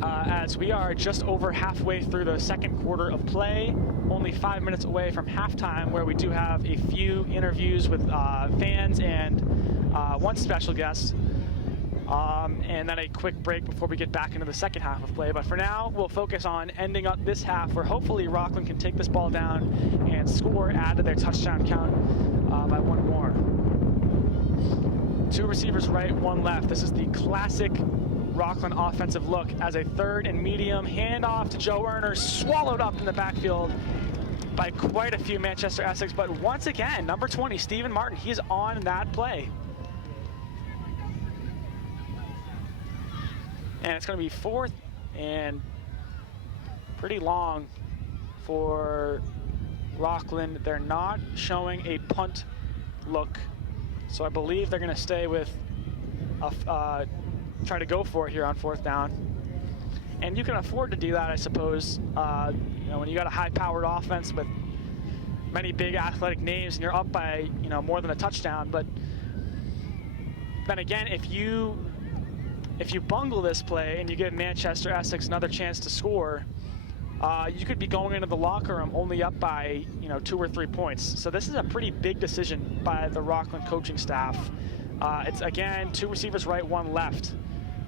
as we are just over halfway through the second quarter of play, only 5 minutes away from halftime, where we do have a few interviews with fans and one special guest, and then a quick break before we get back into the second half of play. But for now, we'll focus on ending up this half, where hopefully Rockland can take this ball down and score, add to their touchdown count by one more. 2 receivers right, 1 left. This is the classic Rockland offensive look as a 3rd and medium handoff to Joe Erner, swallowed up in the backfield by quite a few Manchester-Essex. But once again, number 20, Stephen Martin, he's on that play. And it's going to be 4th and pretty long for Rockland. They're not showing a punt look, so I believe they're going to stay with try to go for it here on 4th down. And you can afford to do that, I suppose. You know, when you got a high-powered offense with many big athletic names and you're up by, you know, more than a touchdown. But then again, if you bungle this play and you give Manchester-Essex another chance to score, you could be going into the locker room only up by, you know, 2 or 3 points. So this is a pretty big decision by the Rockland coaching staff. It's, again, 2 receivers right, 1 left.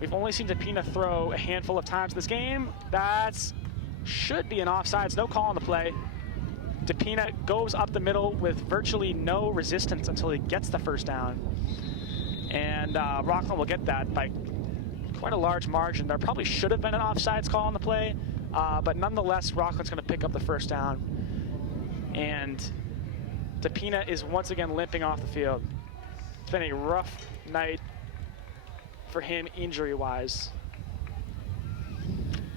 We've only seen DePina throw a handful of times this game. That should be an offsides. No call on the play. DePina goes up the middle with virtually no resistance until he gets the 1st down. And Rockland will get that by quite a large margin. There probably should have been an offsides call on the play, but nonetheless, Rockland's going to pick up the 1st down. And DePina is once again limping off the field. It's been a rough night for him injury-wise.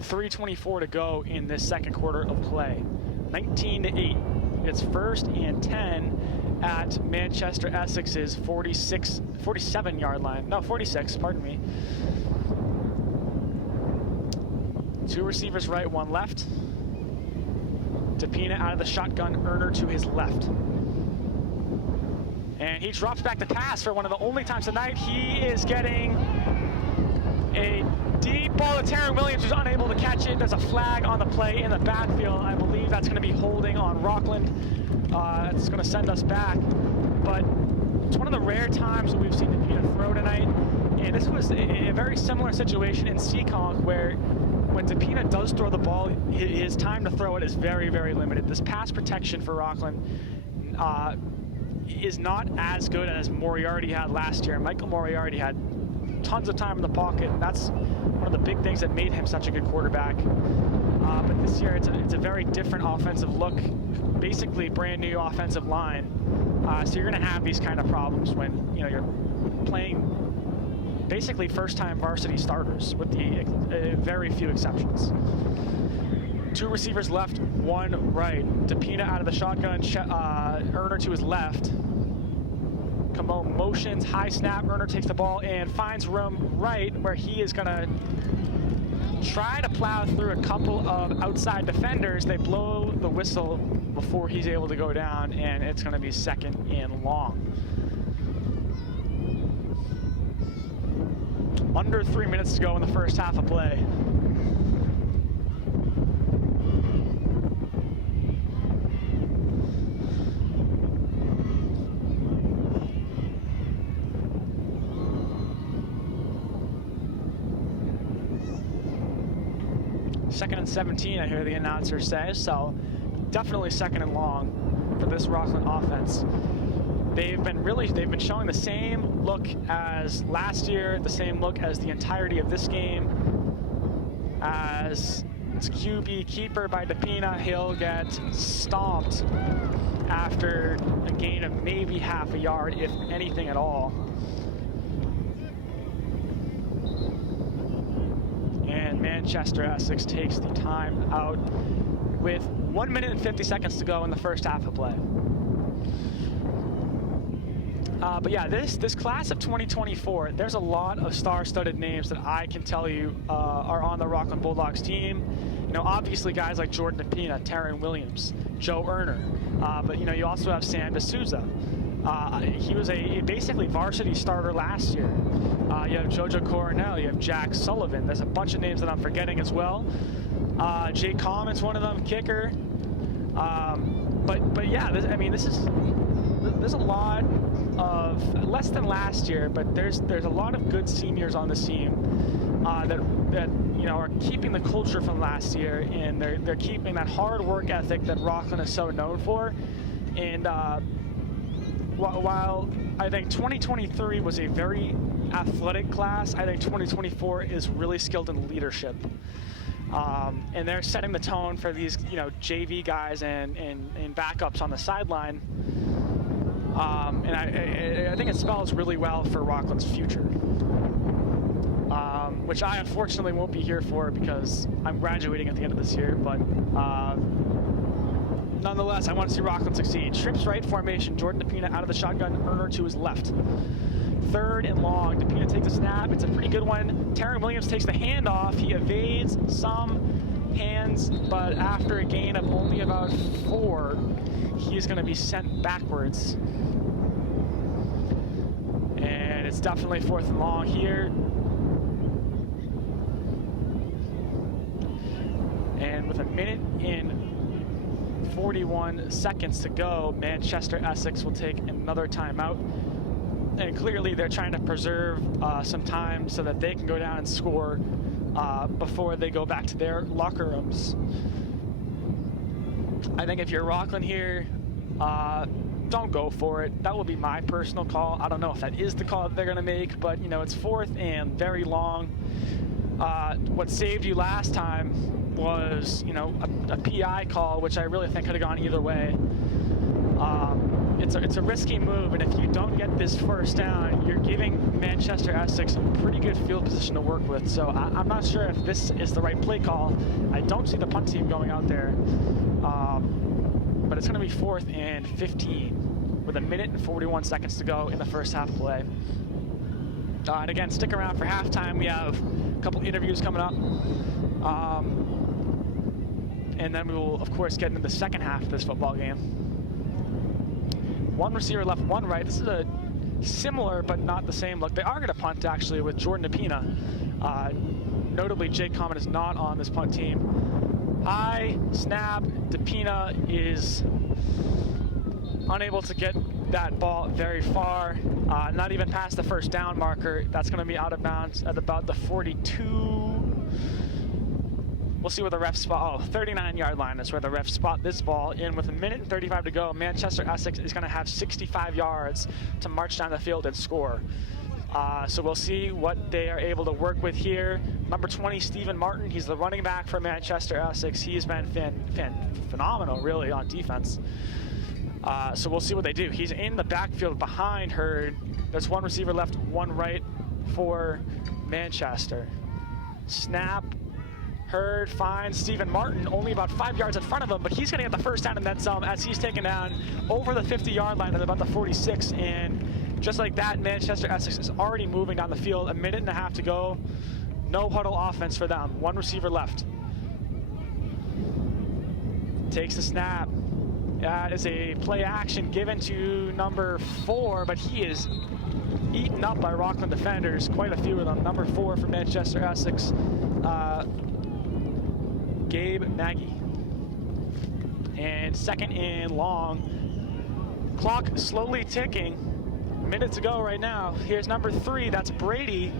3:24 to go in this second quarter of play. 19-8. It's 1st and 10 at Manchester-Essex's 47-yard line. No, 46, pardon me. 2 receivers right, 1 left. DePina out of the shotgun, Erner to his left. And he drops back the pass for one of the only times tonight. He is getting a deep ball to Taryn Williams, who's unable to catch it. There's a flag on the play in the backfield. I believe that's going to be holding on Rockland. It's going to send us back. But it's one of the rare times that we've seen DePina throw tonight. And this was a very similar situation in Seekonk, where when DePina does throw the ball, his time to throw it is very, very limited. This pass protection for Rockland is not as good as Moriarty had last year. Michael Moriarty had tons of time in the pocket, and that's one of the big things that made him such a good quarterback. But this year, it's a very different offensive look, basically brand new offensive line. So you're going to have these kind of problems when, you know, you're playing basically first-time varsity starters, with the very few exceptions. 2 receivers left, 1 right. DePina out of the shotgun, Erner to his left. Camo motions, high snap, Erner takes the ball and finds room right, where he is gonna try to plow through a couple of outside defenders. They blow the whistle before he's able to go down, and it's gonna be 2nd and long. Under 3 minutes to go in the first half of play. Second and 17, I hear the announcer say, so definitely 2nd and long for this Rockland offense. They've been showing the same look as last year, the same look as the entirety of this game. As it's QB keeper by DePina, he'll get stomped after a gain of maybe half a yard, if anything at all. And Manchester-Essex takes the time out with 1 minute and 50 seconds to go in the first half of play. But yeah, this class of 2024, there's a lot of star-studded names that I can tell you are on the Rockland Bulldogs team. You know, obviously guys like Jordan DePina, Taryn Williams, Joe Erner, but you know, you also have Sam D'Souza, He was a basically varsity starter last year. You have Jojo Coronel, you have Jack Sullivan. There's a bunch of names that I'm forgetting as well. Jay Common's one of them, kicker. But yeah, there's a lot of, less than last year, but there's a lot of good seniors on this team that are keeping the culture from last year, and they're keeping that hard work ethic that Rockland is so known for. And while I think 2023 was a very athletic class, I think 2024 is really skilled in leadership. And they're setting the tone for these, JV guys and backups on the sideline. And I think it spells really well for Rockland's future. Which I unfortunately won't be here for because I'm graduating at the end of this year, but nonetheless, I want to see Rockland succeed. Trips right formation, Jordan DePina out of the shotgun, Erner to his left. 3rd and long, DePina takes a snap, it's a pretty good one. Taryn Williams takes the handoff, he evades some hands, but after a gain of only about 4, he's going to be sent backwards. And it's definitely 4th and long here. And with a minute and 41 seconds to go, Manchester-Essex will take another timeout. And clearly they're trying to preserve some time so that they can go down and score before they go back to their locker rooms. I think if you're Rockland here, don't go for it. That will be my personal call. I don't know if that is the call that they're going to make, but it's 4th and very long. What saved you last time was, a PI call, which I really think could have gone either way. It's a risky move, and if you don't get this first down, you're giving Manchester-Essex a pretty good field position to work with. So I'm not sure if this is the right play call. I don't see the punt team going out there, but it's going to be 4th and 15 with a minute and 41 seconds to go in the first half play. And again, stick around for halftime. We have a couple interviews coming up. And then we will, of course, get into the second half of this football game. 1 receiver left, 1 right. This is a similar but not the same look. They are going to punt, actually, with Jordan DePina. Notably, Jake Common is not on this punt team. High snap. DePina is unable to get that ball very far. Not even past the first down marker. That's going to be out of bounds at about the 42. We'll see where the refs spot. 39-yard line is where the refs spot this ball in with a minute and 35 to go. Manchester-Essex is going to have 65 yards to march down the field and score. So we'll see what they are able to work with here. Number 20, Stephen Martin. He's the running back for Manchester-Essex. He's been phenomenal, really, on defense. So we'll see what they do. He's in the backfield behind Hurd. There's 1 receiver left, 1 right for Manchester. Snap. Hurd finds Stephen Martin only about 5 yards in front of him, but he's going to get the first down in that zone as he's taken down over the 50-yard line at about the 46. And just like that, Manchester-Essex is already moving down the field. A minute and a half to go. No huddle offense for them. 1 receiver left. Takes the snap. That is a play action given to number 4, but he is eaten up by Rockland defenders. Quite a few of them. Number 4 for Manchester-Essex. Gabe Nagy. And 2nd and long. Clock slowly ticking. Minutes to go right now. Here's number 3, that's Brady.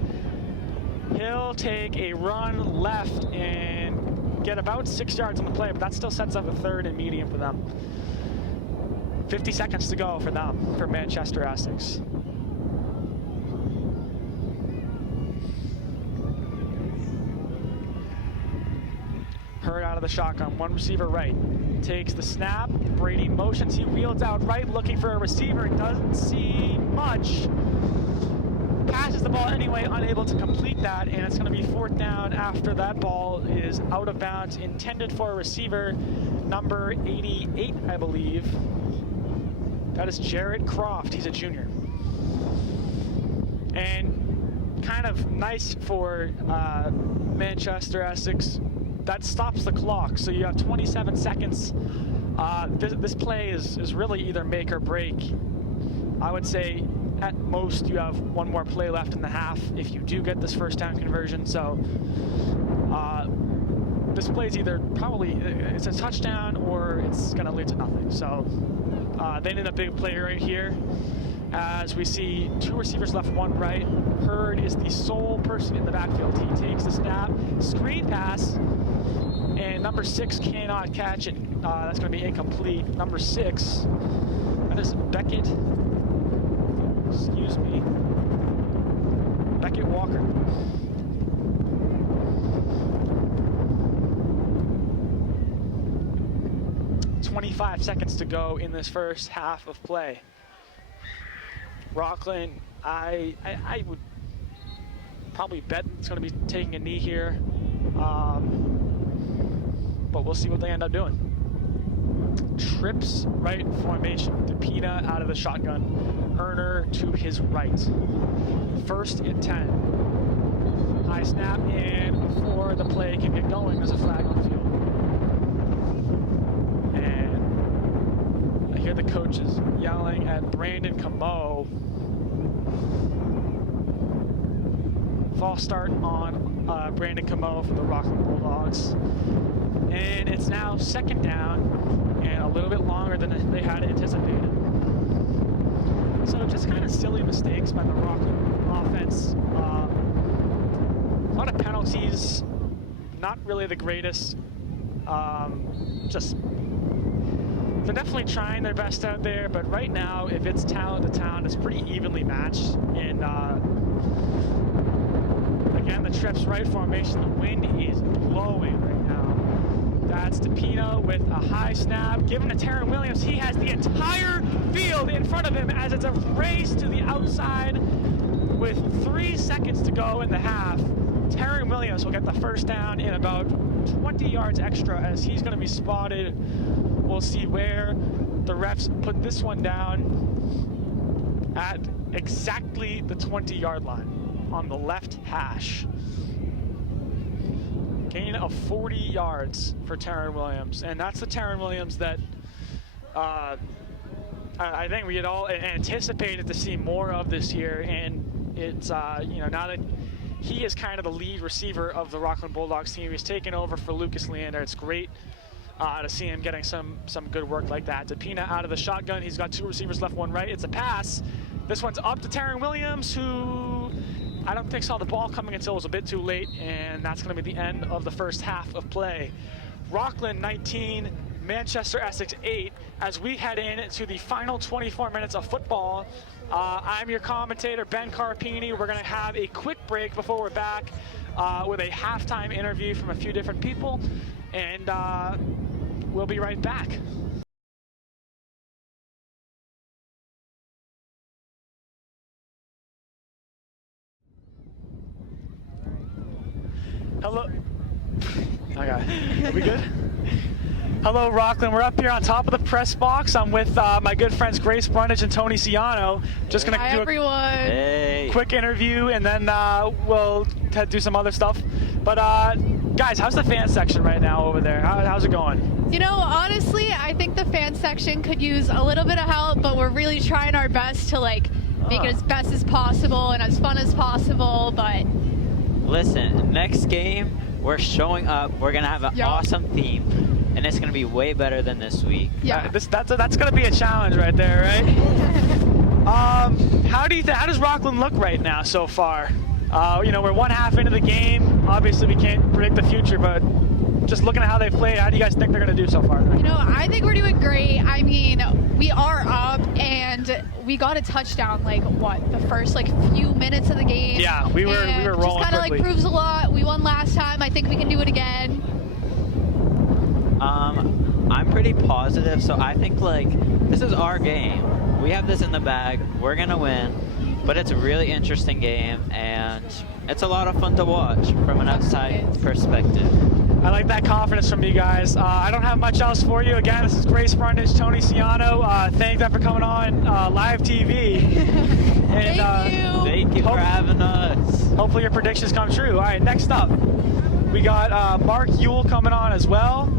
He'll take a run left and get about 6 yards on the play, but that still sets up a 3rd and medium for them. 50 seconds to go for them, for Manchester-Essex. Hurd out of the shotgun, 1 receiver right. Takes the snap, Brady motions, he wheels out right, looking for a receiver, doesn't see much. Passes the ball anyway, unable to complete that, and it's going to be 4th down after that ball is out of bounds, intended for a receiver, number 88, I believe. That is Jared Croft, he's a junior. And kind of nice for Manchester-Essex, that stops the clock, so you have 27 seconds. This play is really either make or break. I would say at most you have one more play left in the half if you do get this first down conversion. So this play is either probably it's a touchdown or it's going to lead to nothing. So they need a big play right here. As we see two receivers left, one right. Hurd is the sole person in the backfield. He takes the snap, screen pass, and number 6 cannot catch it. That's going to be incomplete. Number 6, that is Beckett. Excuse me. Beckett Walker. "25 seconds to go in this first half of play. Rockland, I would probably bet it's going to be taking a knee here, but we'll see what they end up doing. Trips right formation. DePina out of the shotgun. Erner to his right. 1st and 10. High snap, and before the play can get going, there's a flag on the field. And I hear the coaches yelling at Brandon Camo. False start on Brandon Camo for the Rockland Bulldogs. And it's now 2nd down and a little bit longer than they had anticipated. So just kind of silly mistakes by the Rockland offense. A lot of penalties, not really the greatest. They're definitely trying their best out there, but right now, if it's town to town, it's pretty evenly matched. And again, the trips right formation, the wind is blowing right now. That's DePina with a high snap, given to Taryn Williams. He has the entire field in front of him as it's a race to the outside with 3 seconds to go in the half. Taryn Williams will get the first down in about 20 yards extra as he's going to be spotted. We'll see where the refs put this one down at exactly the 20-yard line on the left hash. Gain of 40 yards for Taryn Williams, and that's the Taryn Williams that I think we had all anticipated to see more of this year. And it's now that he is kind of the lead receiver of the Rockland Bulldogs team, he's taken over for Lucas Leander. It's great to see him getting some good work like that. DePina out of the shotgun. He's got 2 receivers left, 1 right. It's a pass. This one's up to Taryn Williams, who I don't think saw the ball coming until it was a bit too late, and that's going to be the end of the first half of play. Rockland 19, Manchester-Essex 8, as we head into the final 24 minutes of football. I'm your commentator, Ben Carpine. We're going to have a quick break before we're back with a halftime interview from a few different people, and we'll be right back. Hello. Okay, are we good? Hello, Rockland. We're up here on top of the press box. I'm with my good friends Grace Brundage and Tony Ciano. Just going to do a quick interview, and then we'll do some other stuff. But guys, how's the fan section right now over there? How's it going? You know, honestly, I think the fan section could use a little bit of help, but we're really trying our best to make it as best as possible and as fun as possible. But listen, next game, we're showing up. We're going to have an awesome theme, and it's going to be way better than this week. Yeah. That's going to be a challenge right there, right? How does Rockland look right now so far? We're 1 half into the game. Obviously, we can't predict the future, but just looking at how they play, how do you guys think they're going to do so far? You know, I think we're doing great. I mean, we are up, and we got a touchdown, the first, few minutes of the game. Yeah, we were rolling just kind of, proves a lot. We won last time. I think we can do it again. I'm pretty positive, so I think, this is our game. We have this in the bag. We're going to win. But it's a really interesting game, and it's a lot of fun to watch from an outside perspective. I like that confidence from you guys. I don't have much else for you. Again, this is Grace Brundage, Tony Ciano. Thank them for coming on live TV. And, Thank you for having us. Hopefully your predictions come true. All right, next up, we got Mark Ewell coming on as well.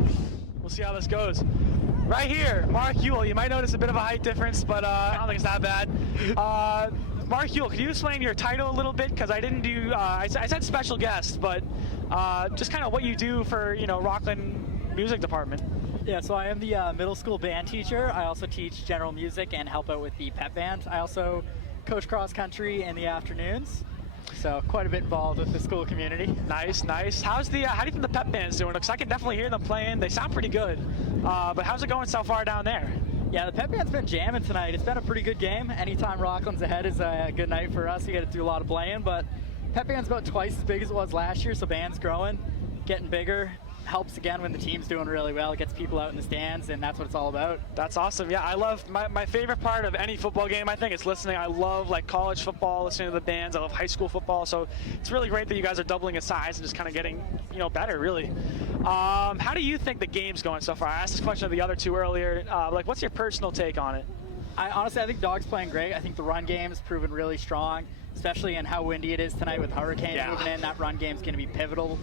We'll see how this goes. Right here, Mark Ewell. You might notice a bit of a height difference, but I don't think it's that bad. Mark Yule, can you explain your title a little bit? Because I didn't do, I said special guest, but just kind of what you do for, Rockland Music Department. Yeah, so I am the middle school band teacher. I also teach general music and help out with the pep band. I also coach cross country in the afternoons. So quite a bit involved with the school community. Nice, nice. How do you think the pep band's doing? Because I can definitely hear them playing. They sound pretty good. But how's it going so far down there? Yeah, the pep band's been jamming tonight. It's been a pretty good game. Anytime Rockland's ahead is a good night for us. You got to do a lot of playing, but pep band's about twice as big as it was last year, so band's growing, getting bigger. Helps again when the team's doing really well. It gets people out in the stands, and that's what it's all about. That's awesome. Yeah, I love my favorite part of any football game, I think, is listening. I love college football, listening to the bands. I love high school football, so it's really great that you guys are doubling in size and just kind of getting better, really. How do you think the game's going so far? I asked this question of the other two earlier. What's your personal take on it? I think Dog's playing great. I think the run game's proven really strong, especially in how windy it is tonight with hurricanes moving in. That run game's going to be pivotal.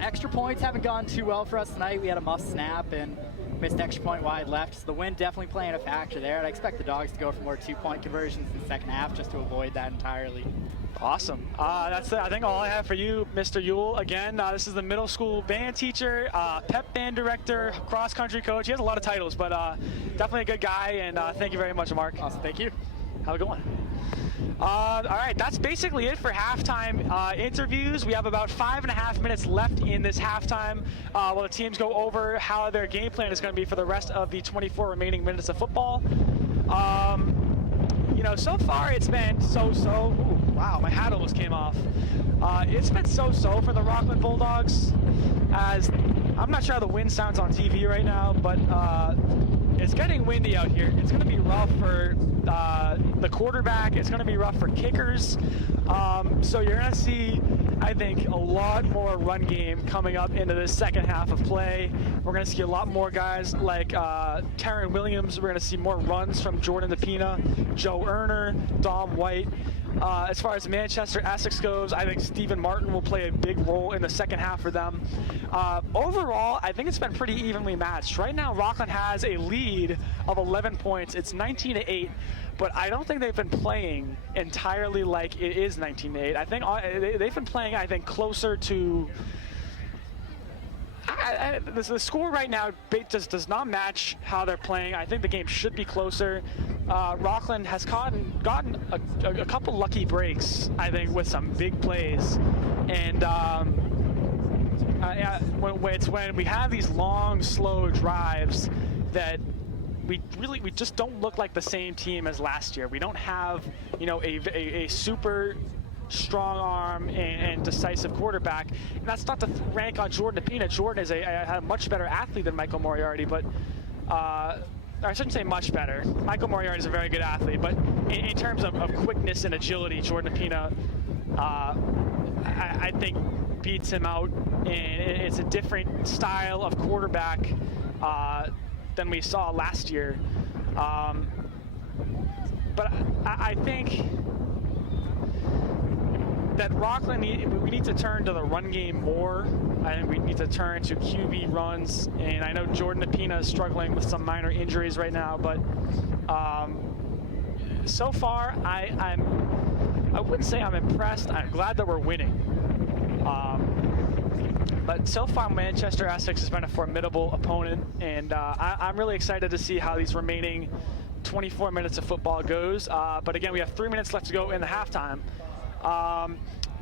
Extra points haven't gone too well for us tonight. We had a muff snap and missed extra point wide left, so the wind definitely playing a factor there. And I expect the Dogs to go for more 2-point conversions in the second half just to avoid that entirely. Awesome. That's I think all I have for you, Mr. Yule. Again, this is the middle school band teacher, pep band director, cross country coach. He has a lot of titles, but definitely a good guy. And thank you very much, Mark. Awesome. Thank you. Have a good one. All right, that's basically it for halftime interviews. We have about 5.5 minutes left in this halftime while the teams go over how their game plan is going to be for the rest of the 24 remaining minutes of football. So far it's been so-so. Ooh, wow, my hat almost came off. It's been so-so for the Rockland Bulldogs, as I'm not sure how the wind sounds on TV right now, but it's getting windy out here. It's going to be rough for the quarterback. It's going to be rough for kickers. So you're going to see, I think, a lot more run game coming up into the second half of play. We're going to see a lot more guys like Taryn Williams. We're going to see more runs from Jordan DePina, Joe Erner, Dom White. As far as Manchester-Essex goes, I think Stephen Martin will play a big role in the second half for them. Overall, I think it's been pretty evenly matched. Right now, Rockland has a lead of 11 points. It's 19-8, but I don't think they've been playing entirely like it is 19-8. I think they've been playing, closer to... the score right now does not match how they're playing. I think the game should be closer. Rockland has gotten a couple lucky breaks, I think, with some big plays. And when we have these long, slow drives that we just don't look like the same team as last year. We don't have, a super strong arm and decisive quarterback. And that's not to rank on Jordan DePina. Jordan is a much better athlete than Michael Moriarty, but I shouldn't say much better. Michael Moriarty is a very good athlete, but in terms of quickness and agility, Jordan DePina, I think, beats him out. And it's a different style of quarterback than we saw last year. But I think that Rockland, we need to turn to the run game more. I think we need to turn to QB runs, and I know Jordan DePina is struggling with some minor injuries right now, but so far I wouldn't say I'm impressed. I'm glad that we're winning. But so far, Manchester-Essex has been a formidable opponent, and I'm really excited to see how these remaining 24 minutes of football goes. But again, we have 3 minutes left to go in the halftime.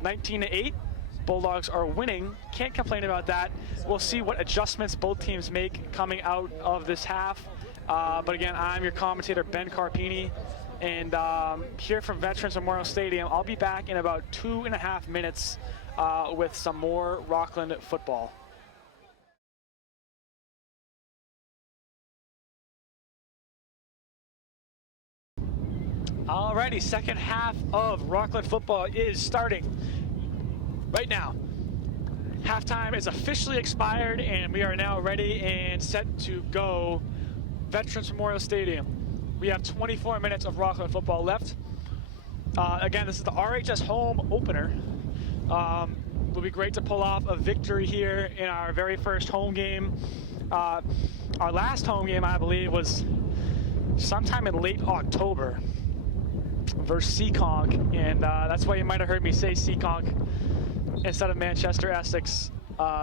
19-8, Bulldogs are winning. Can't complain about that. We'll see what adjustments both teams make coming out of this half. But again, I'm your commentator, Ben Carpine, and here from Veterans Memorial Stadium. I'll be back in about 2.5 minutes with some more Rockland football. Alrighty, second half of Rockland football is starting right now. Halftime is officially expired, and we are now ready and set to go. Veterans Memorial Stadium. We have 24 minutes of Rockland football left. Again, this is the RHS home opener. It will be great to pull off a victory here in our very first home game. Our last home game, I believe, was sometime in late October. versus Seekonk, and that's why you might have heard me say Seekonk instead of Manchester-Essex,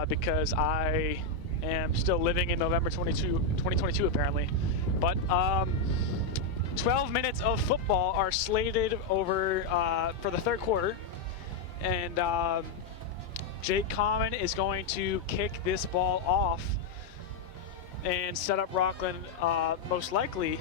because I am still living in November 2022 apparently. But 12 minutes of football are slated over for the third quarter, and Jake Common is going to kick this ball off and set up Rockland most likely.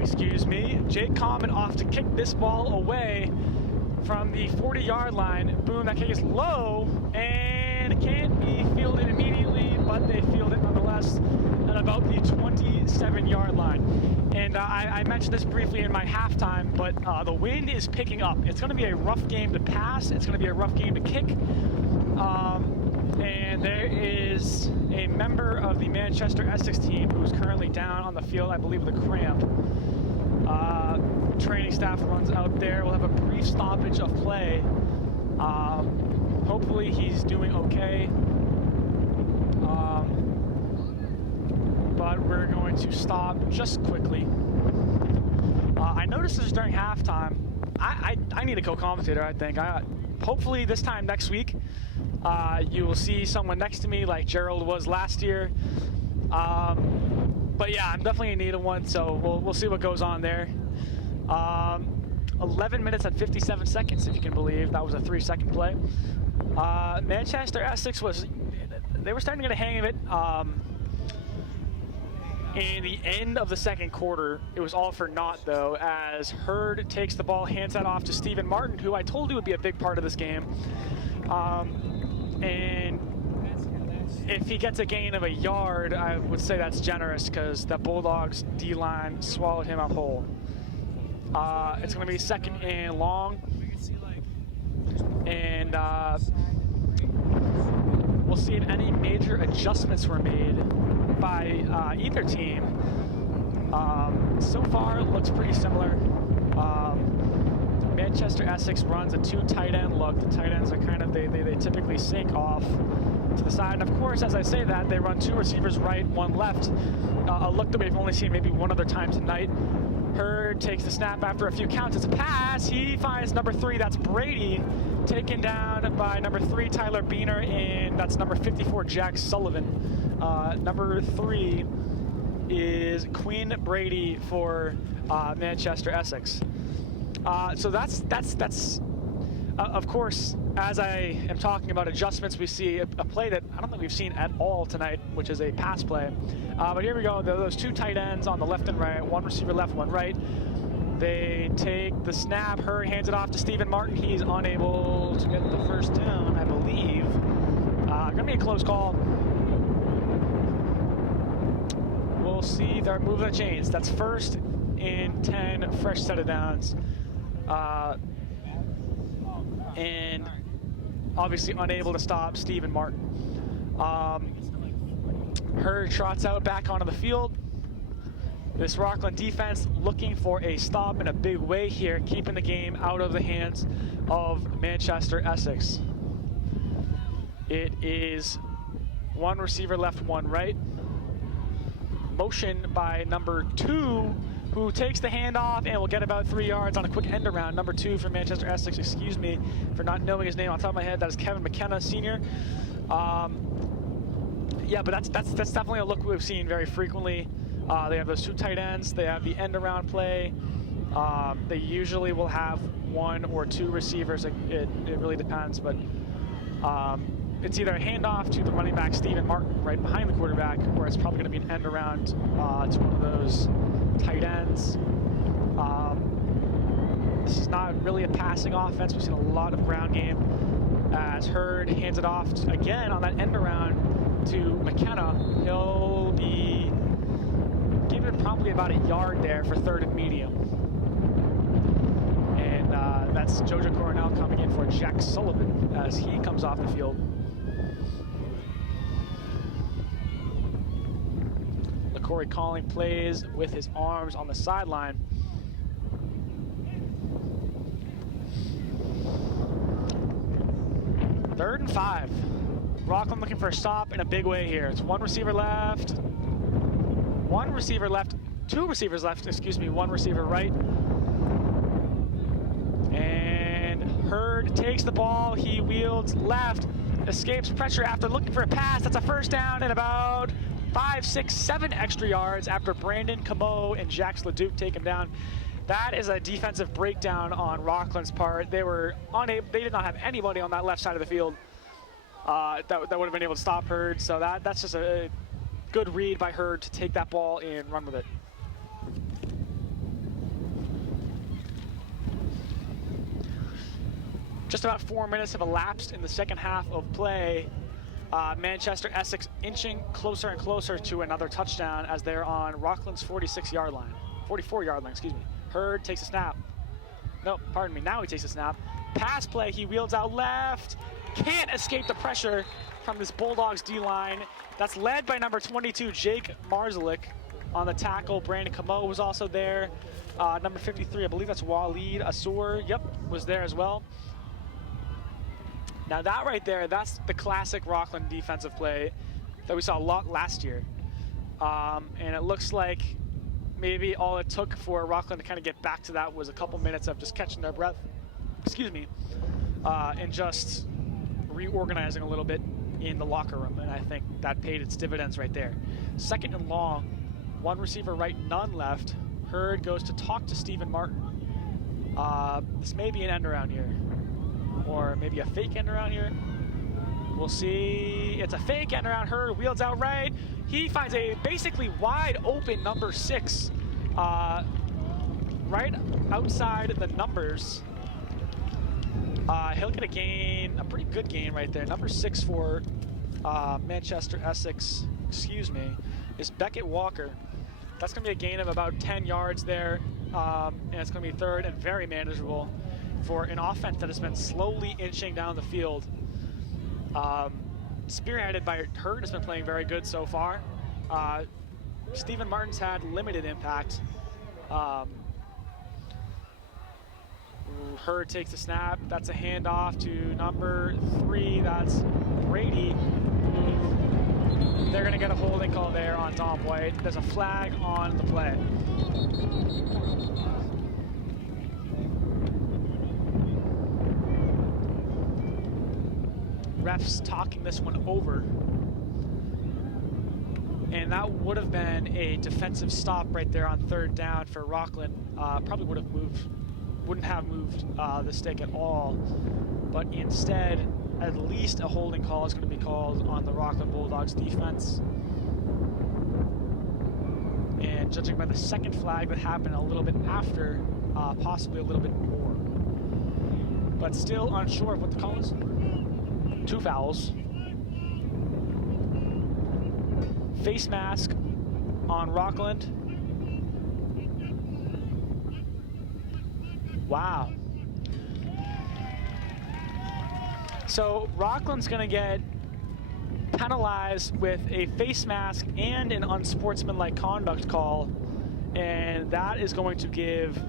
Excuse me, Jake Common off to kick this ball away from the 40-yard line. Boom, that kick is low and it can't be fielded immediately, but they field it nonetheless at about the 27-yard line. And I mentioned this briefly in my halftime, but the wind is picking up. It's going to be a rough game to pass. It's going to be a rough game to kick. And there is a member of the Manchester-Essex team who's currently down on the field, I believe, with a cramp. Training staff runs out there. We'll have a brief stoppage of play. Hopefully he's doing okay. But we're going to stop just quickly. I noticed this during halftime. I need a co-commentator, I think. Hopefully this time next week, you will see someone next to me like Gerald was last year. But yeah, I'm definitely in need of one, so we'll see what goes on there. 11 minutes and 57 seconds, if you can believe. That was a 3-second play. Manchester-Essex they were starting to get a hang of it. In the end of the second quarter, it was all for naught, though, as Hurd takes the ball, hands that off to Stephen Martin, who I told you would be a big part of this game. And if he gets a gain of a yard, I would say that's generous, because the Bulldogs D-line swallowed him up whole. It's going to be second and long, and we'll see if any major adjustments were made by either team. So far, it looks pretty similar. Manchester-Essex runs a 2 tight end look. The tight ends are kind of, they typically sink off to the side. And of course, as I say that, they run 2 receivers right, 1 left. A look that we've only seen maybe one other time tonight. Hurd takes the snap after a few counts. It's a pass. He finds number 3. That's Brady. Taken down by number 3, Tyler Beener, and that's number 54, Jack Sullivan. Number 3 is Quinn Brady for Manchester-Essex. So that's of course, as I am talking about adjustments, we see a play that I don't think we've seen at all tonight, which is a pass play. But here we go. Those 2 tight ends on the left and right, 1 receiver left, 1 right. They take the snap. Hurd hands it off to Stephen Martin. He's unable to get the first down, I believe. Gonna be a close call. We'll see. They're moving the chains. That's 1st and 10, fresh set of downs. And obviously unable to stop Stephen Martin. Hurd trots out back onto the field. This Rockland defense looking for a stop in a big way here, keeping the game out of the hands of Manchester-Essex. It is 1 receiver left, 1 right. Motion by number 2, who takes the handoff and will get about 3 yards on a quick end around. Number 2 for Manchester-Essex, excuse me for not knowing his name on top of my head. That is Kevin McKenna, senior. Yeah, but that's definitely a look we've seen very frequently. They have those 2 tight ends. They have the end around play. They usually will have 1 or 2 receivers. It really depends, but it's either a handoff to the running back, Stephen Martin, right behind the quarterback, or it's probably going to be an end around to one of those tight ends. This is not really a passing offense. We've seen a lot of ground game as Hurd hands it off again on that end around to McKenna. He'll be given probably about a yard there for 3rd and medium. And that's Jojo Coronel coming in for Jack Sullivan as he comes off the field. Corey Calling plays with his arms on the sideline. Third and 5. Rockland looking for a stop in a big way here. It's one receiver left. One receiver left. Two receivers left, excuse me. One receiver right. And Hurd takes the ball. He wields left. Escapes pressure after looking for a pass. That's a first down and about 5, 6, 7 extra yards after Brandon Camo and Jacques Leduc take him down. That is a defensive breakdown on Rockland's part. They were unable, they did not have anybody on that left side of the field that would have been able to stop Hurd. So that's just a good read by Hurd to take that ball and run with it. Just about 4 minutes have elapsed in the second half of play. Manchester-Essex inching closer and closer to another touchdown as they're on Rockland's 44-yard line, excuse me. Hurd takes a snap. No, pardon me, now he takes a snap. Pass play, he wields out left. Can't escape the pressure from this Bulldogs D-line. That's led by number 22, Jake Marzalik on the tackle. Brandon Camo was also there. Number 53, I believe that's Waleed Assour, yep, was there as well. Now that right there, that's the classic Rockland defensive play that we saw a lot last year. And it looks like maybe all it took for Rockland to kind of get back to that was a couple minutes of just catching their breath, excuse me, and just reorganizing a little bit in the locker room. And I think that paid its dividends right there. Second and long, one receiver right, none left. Hurd goes to talk to Stephen Martin. This may be an end around here, or maybe a fake end around here. We'll see. It's a fake end around. Hurd wheels out right. He finds a basically wide open number 6 right outside the numbers. He'll get a gain, a pretty good gain right there. Number 6 for Manchester-Essex, excuse me, is Beckett Walker. That's going to be a gain of about 10 yards there, and it's going to be third and very manageable for an offense that has been slowly inching down the field. Spearheaded by Hurd, has been playing very good so far. Stephen Martin's had limited impact. Hurd takes the snap. That's a handoff to number 3. That's Brady. They're going to get a holding call there on Dom White. There's a flag on the play. Refs talking this one over. And that would have been a defensive stop right there on third down for Rockland. Probably wouldn't have moved the stick at all. But instead, at least a holding call is going to be called on the Rockland Bulldogs defense. And judging by the second flag that happened a little bit after, possibly a little bit more. But still unsure of what the call is. 2 fouls. Face mask on Rockland. Wow. So Rockland's going to get penalized with a face mask and an unsportsmanlike conduct call, and that is going to give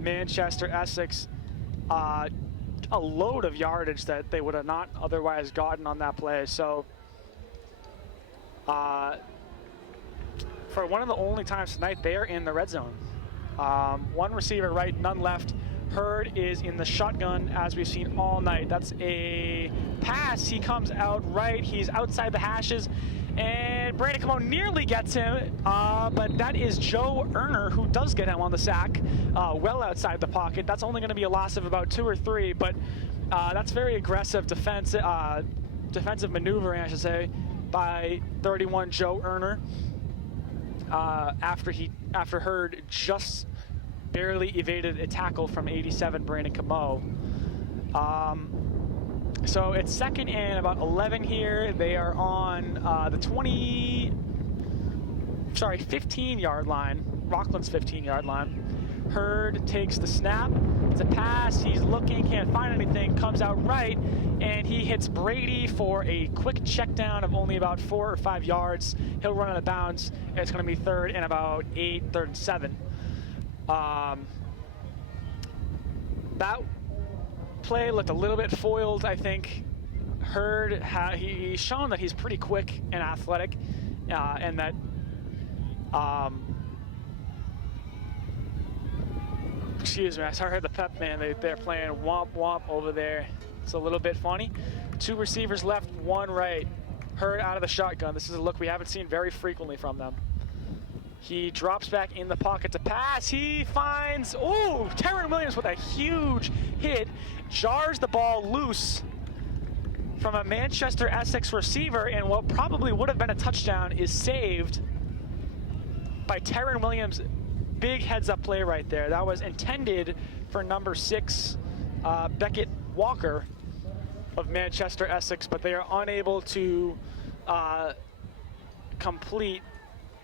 Manchester-Essex a load of yardage that they would have not otherwise gotten on that play. So for one of the only times tonight, they are in the red zone. One receiver right, none left. Hurd is in the shotgun, as we've seen all night. That's a pass. He comes out right. He's outside the hashes. And Brandon Camo nearly gets him, but that is Joe Erner who does get him on the sack, well outside the pocket. That's only going to be a loss of about 2 or 3, but that's very aggressive defensive maneuvering, I should say, by 31 Joe Erner. After Hurd just barely evaded a tackle from 87 Brandon Camo. So it's second and about 11 here. They are on the 15-yard line, Rockland's 15-yard line. Hurd takes the snap. It's a pass. He's looking, can't find anything, comes out right, and he hits Brady for a quick check down of only about 4 or 5 yards. He'll run out of bounds. It's going to be third and about 8, third and 7. That play looked a little bit foiled, I think. Hurd, he's shown that he's pretty quick and athletic, and that excuse me, I heard the pep man, they're playing womp womp over there. It's a little bit funny. 2 receivers left, 1 right. Hurd out of the shotgun. This is a look we haven't seen very frequently from them. He drops back in the pocket to pass. He finds, oh, Terran Williams with a huge hit, jars the ball loose from a Manchester-Essex receiver, and what probably would have been a touchdown is saved by Terran Williams. Big heads-up play right there. That was intended for number 6, Beckett Walker of Manchester-Essex, but they are unable to complete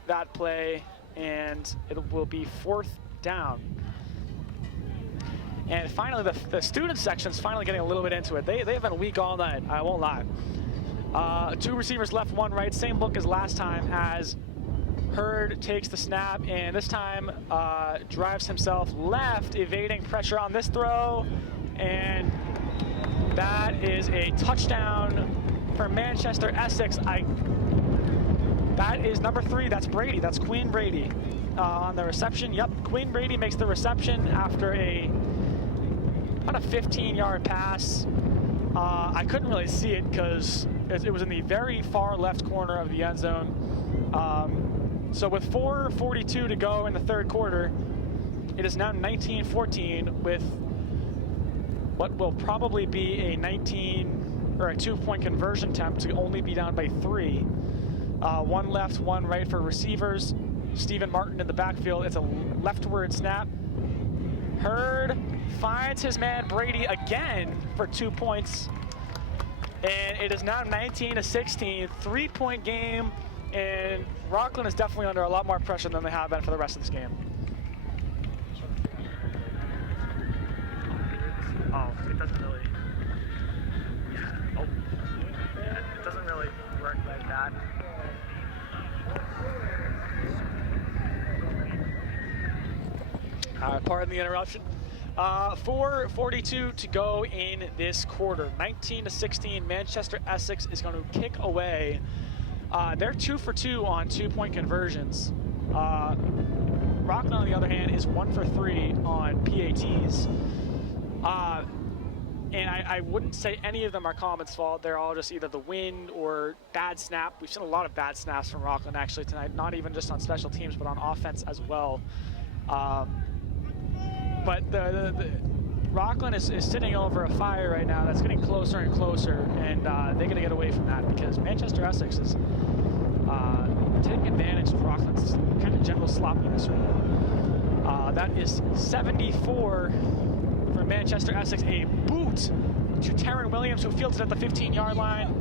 that play, and it will be 4th down. And finally, the student section's finally getting a little bit into it. They've been weak all night, I won't lie. 2 receivers left, 1 right. Same look as last time, as Hurd takes the snap, and this time drives himself left, evading pressure on this throw. And that is a touchdown for Manchester-Essex. That is number 3. That's Brady. That's Queen Brady on the reception. Yep, Queen Brady makes the reception after about a 15-yard pass. I couldn't really see it because it was in the very far left corner of the end zone. So with 4:42 to go in the 3rd quarter, it is now 19-14 with what will probably be a 2-point conversion attempt to only be down by 3. 1 left, 1 right for receivers. Stephen Martin in the backfield. It's a leftward snap. Hurd finds his man Brady again for 2 points. And it is now 19-16, 3-point game. And Rockland is definitely under a lot more pressure than they have been for the rest of this game. Oh, it doesn't really. Oh, yeah, it doesn't really work like that. Pardon the interruption. 4:42 to go in this quarter. 19-16. Manchester-Essex is going to kick away. They're 2 for 2 on 2-point conversions. Rockland, on the other hand, is 1 for 3 on PATs. And I wouldn't say any of them are Common's fault. They're all just either the wind or bad snap. We've seen a lot of bad snaps from Rockland actually tonight, not even just on special teams, but on offense as well. But the Rockland is sitting over a fire right now that's getting closer and closer, and they're going to get away from that because Manchester-Essex is taking advantage of Rockland's kind of general sloppiness right now. That is 74 for Manchester-Essex, a boot to Terran Williams, who fields it at the 15-yard line,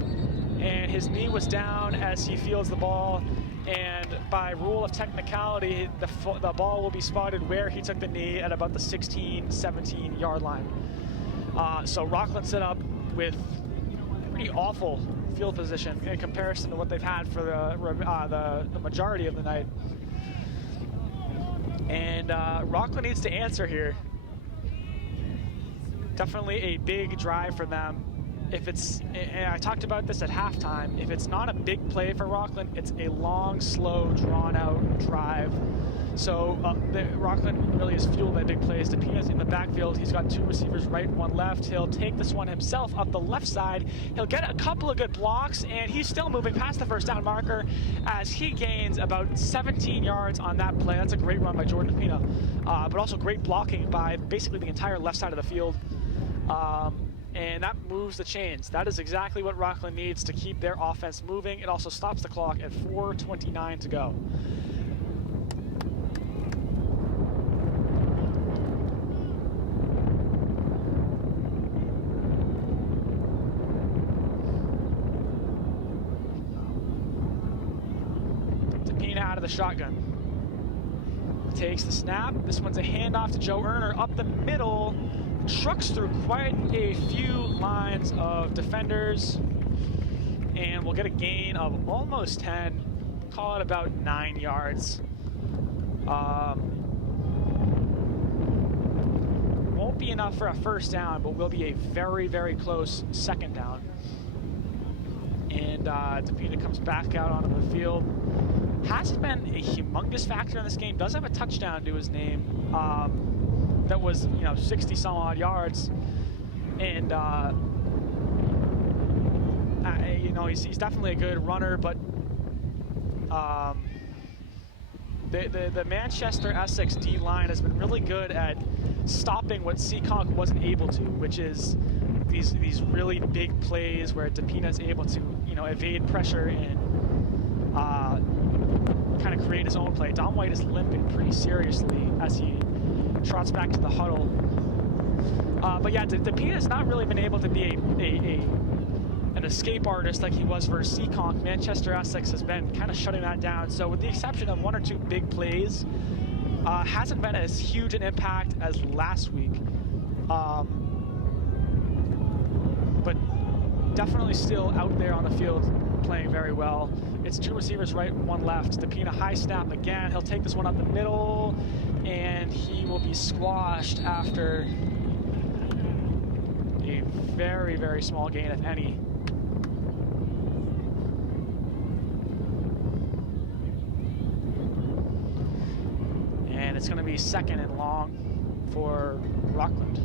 and his knee was down as he fields the ball. And by rule of technicality, the ball will be spotted where he took the knee at about the 16, 17-yard line. So Rockland set up with pretty awful field position in comparison to what they've had for the majority of the night. And Rockland needs to answer here. Definitely a big drive for them. If it's, and I talked about this at halftime, if it's not a big play for Rockland, it's a long, slow, drawn-out drive. So Rockland really is fueled by big plays. DePina's in the backfield. He's got 2 receivers right, 1 left. He'll take this one himself up the left side. He'll get a couple of good blocks, and he's still moving past the 1st down marker as he gains about 17 yards on that play. That's a great run by Jordan DePina, but also great blocking by basically the entire left side of the field. And that moves the chains. That is exactly what Rockland needs to keep their offense moving. It also stops the clock at 4:29 to go. DePina out of the shotgun. takes the snap. This one's a handoff to Joe Erner up the middle. Trucks through quite a few lines of defenders. And we'll get a gain of almost 10. Call it about 9 yards. Won't be enough for a first down, but will be a very, very close second down. And DePina comes back out onto the field. Hasn't been a humongous factor in this game. Does have a touchdown to his name that was, 60 some odd yards. And he's definitely a good runner, but the Manchester-Essex D-line has been really good at stopping what Seekonk wasn't able to, which is these really big plays where DePina is able to, evade pressure and kind of create his own play. Dom White is limping pretty seriously as he trots back to the huddle. But yeah, DePina has not really been able to be an escape artist like he was versus Seekonk. Manchester-Essex has been kind of shutting that down. So with the exception of 1 or 2 big plays, hasn't been as huge an impact as last week. But definitely still out there on the field playing very well. It's 2 receivers right, 1 left. DePina high snap again. He'll take this one up the middle, and he will be squashed after a very, very small gain, if any. And it's going to be 2nd and long for Rockland.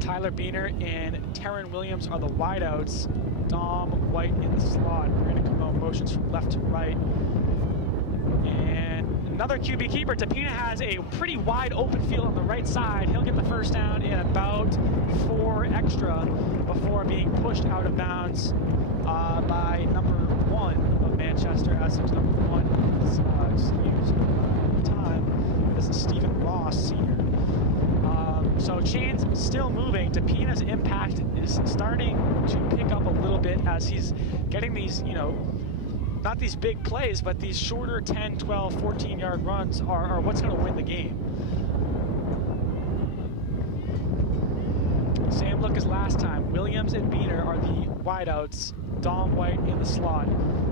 Tyler Beener and Taryn Williams are the wideouts. Dom White in the slot. Brandon Camo motions from left to right. And another QB keeper. DePina has a pretty wide open field on the right side. He'll get the first down in about 4 extra before being pushed out of bounds by number 1 of Manchester-Essex. Number 1 is, this is Stephen Ross, senior. So chains still moving. DePina's impact is starting to pick up a little bit as he's getting these, not these big plays, but these shorter 10, 12, 14-yard runs are what's going to win the game. Same look as last time. Williams and Beener are the wideouts. Dom White in the slot.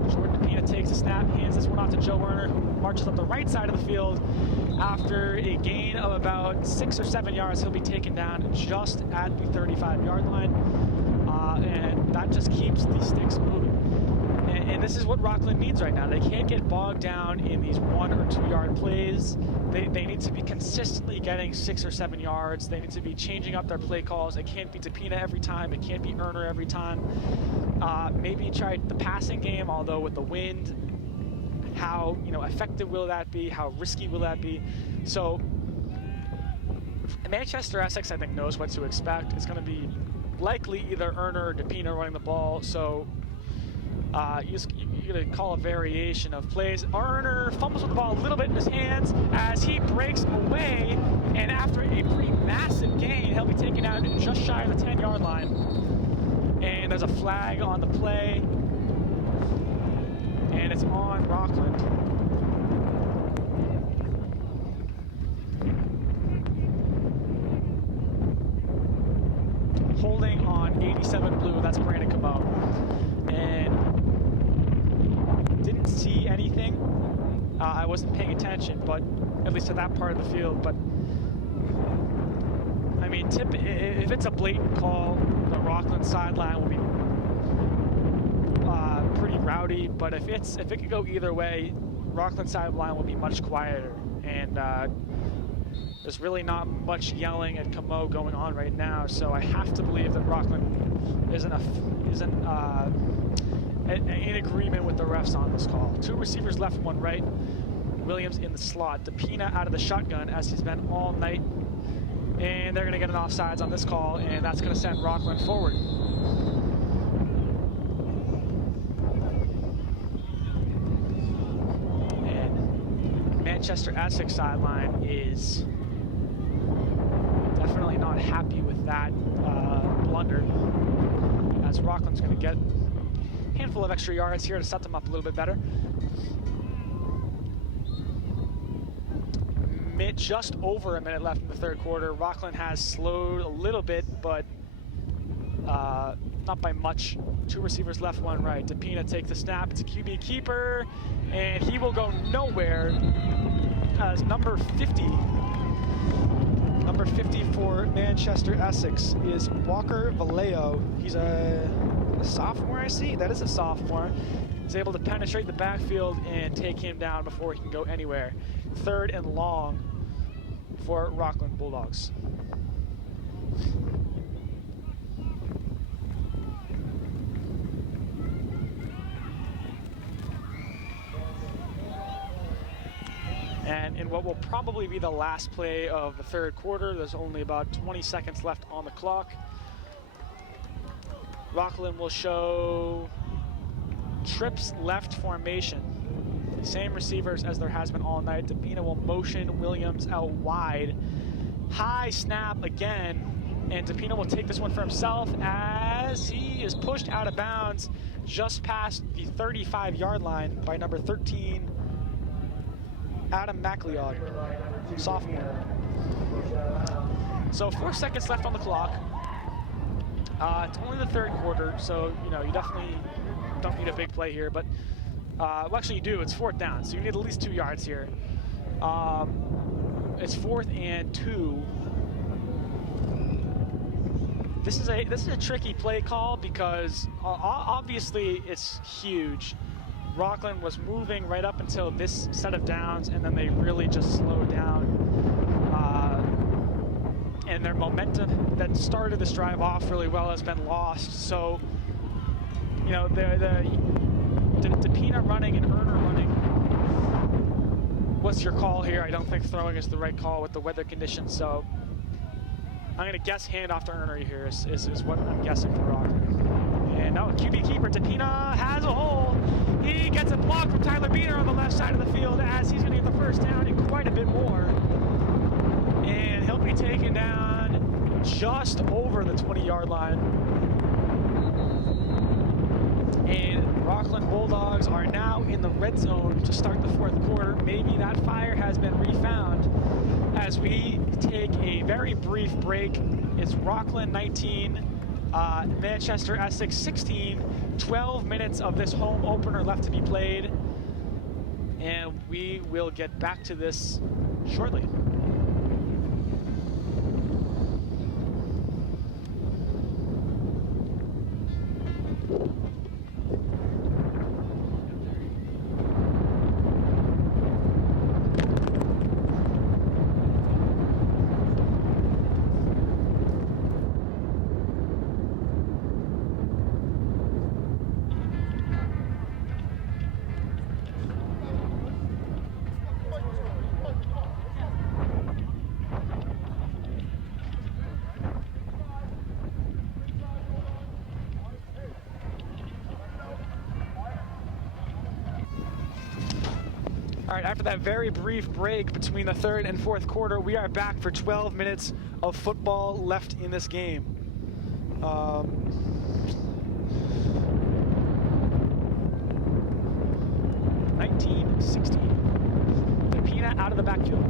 Jordan DePina takes a snap, hands this one off to Joe Erner, who marches up the right side of the field. After a gain of about 6 or 7 yards, he'll be taken down just at the 35-yard line. And that just keeps the sticks moving. And this is what Rockland needs right now. They can't get bogged down in these 1 or 2 yard plays. They need to be consistently getting 6 or 7 yards. They need to be changing up their play calls. It can't be DePina every time. It can't be Erner every time. Maybe try the passing game, although with the wind, how effective will that be? How risky will that be? So Manchester-Essex, I think, knows what to expect. It's going to be likely either Erner or DePina running the ball. So you're going to call a variation of plays. Erner fumbles with the ball a little bit in his hands as he breaks away, and after a pretty massive gain, he'll be taken out just shy of the 10-yard line. And there's a flag on the play, and it's on Rockland. Holding on 87 blue, that's Brandon Camo. And didn't see anything. I wasn't paying attention, but at least to that part of the field. But I mean, if it's a blatant call, the Rockland sideline will be pretty rowdy. But if it could go either way, Rockland sideline will be much quieter. And there's really not much yelling at Camo going on right now. So I have to believe that Rockland isn't in agreement with the refs on this call. 2 receivers left, 1 right. Williams in the slot. DePina out of the shotgun as he's been all night. And they're going to get an offsides on this call, and that's going to send Rockland forward. Manchester-Essex sideline is definitely not happy with that blunder, as Rockland's going to get a handful of extra yards here to set them up a little bit better. Just over a minute left in the third quarter. Rockland has slowed a little bit, but not by much. Two receivers left, one right. DePina takes the snap. It's a QB keeper, and he will go nowhere as number 50 for Manchester-Essex is Walker Vallejo. He's a sophomore, I see. That is a sophomore. He's able to penetrate the backfield and take him down before he can go anywhere. 3rd and long for Rockland Bulldogs. And in what will probably be the last play of the third quarter, there's only about 20 seconds left on the clock. Rockland will show trips left formation. Same receivers as there has been all night. DePina will motion Williams out wide. High snap again, and DePina will take this one for himself as he is pushed out of bounds just past the 35-yard line by number 13, Adam McLeod, sophomore. So 4 seconds left on the clock. It's only the third quarter, so you definitely don't need a big play here, but well, actually you do. It's 4th down, so you need at least 2 yards here. It's 4th and 2. This is a tricky play call because obviously it's huge. Rockland was moving right up until this set of downs, and then they really just slowed down. And their momentum that started this drive off really well has been lost. So, the DePina running and Erner running. What's your call here? I don't think throwing is the right call with the weather conditions. So I'm going to guess handoff to Erner here is what I'm guessing for Rockland. And now QB keeper DePina has a hole. He gets a block from Tyler Beener on the left side of the field as he's going to get the first down and quite a bit more. And he'll be taken down just over the 20-yard line. And Rockland Bulldogs are now in the red zone to start the fourth quarter. Maybe that fire has been refound as we take a very brief break. It's Rockland 19, Manchester-Essex 16. 12 minutes of this home opener left to be played. And we will get back to this shortly. All right, after that very brief break between the third and fourth quarter, we are back for 12 minutes of football left in this game. 19-16. DePina out of the backfield.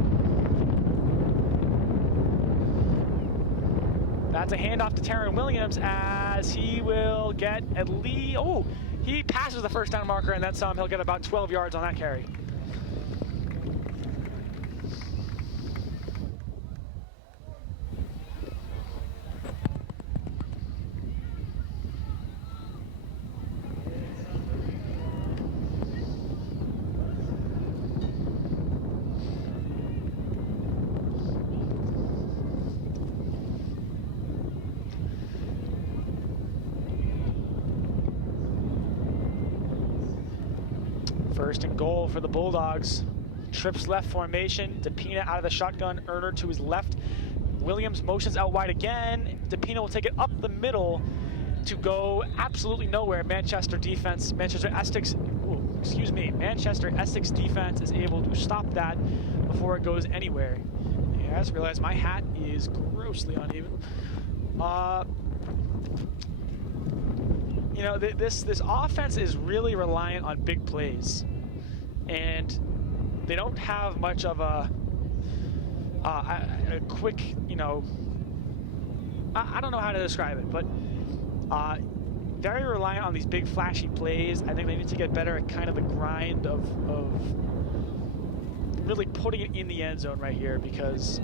That's a handoff to Taryn Williams as he will get at least, he passes the first down marker, and then some. He'll get about 12 yards on that carry. First and goal for the Bulldogs. Trips left formation. DePina out of the shotgun. Erner to his left. Williams motions out wide again. DePina will take it up the middle to go absolutely nowhere. Manchester defense, Manchester-Essex Manchester-Essex defense is able to stop that before it goes anywhere. Yeah, I just realized my hat is grossly uneven. You know, this offense is really reliant on big plays, and they don't have much of a quick, you know, I don't know how to describe it, but very reliant on these big flashy plays. I think they need to get better at kind of the grind of really putting it in the end zone right here, because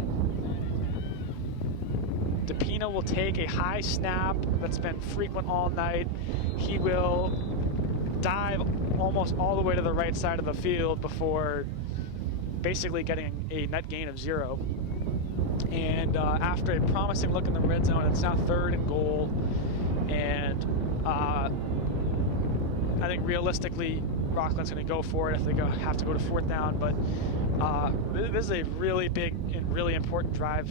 DePina will take a high snap that's been frequent all night. He will dive almost all the way to the right side of the field before basically getting a net gain of 0. And after a promising look in the red zone, it's now 3rd and goal. And I think realistically, Rockland's going to go for it if they have to go to 4th down. But this is a really big and really important drive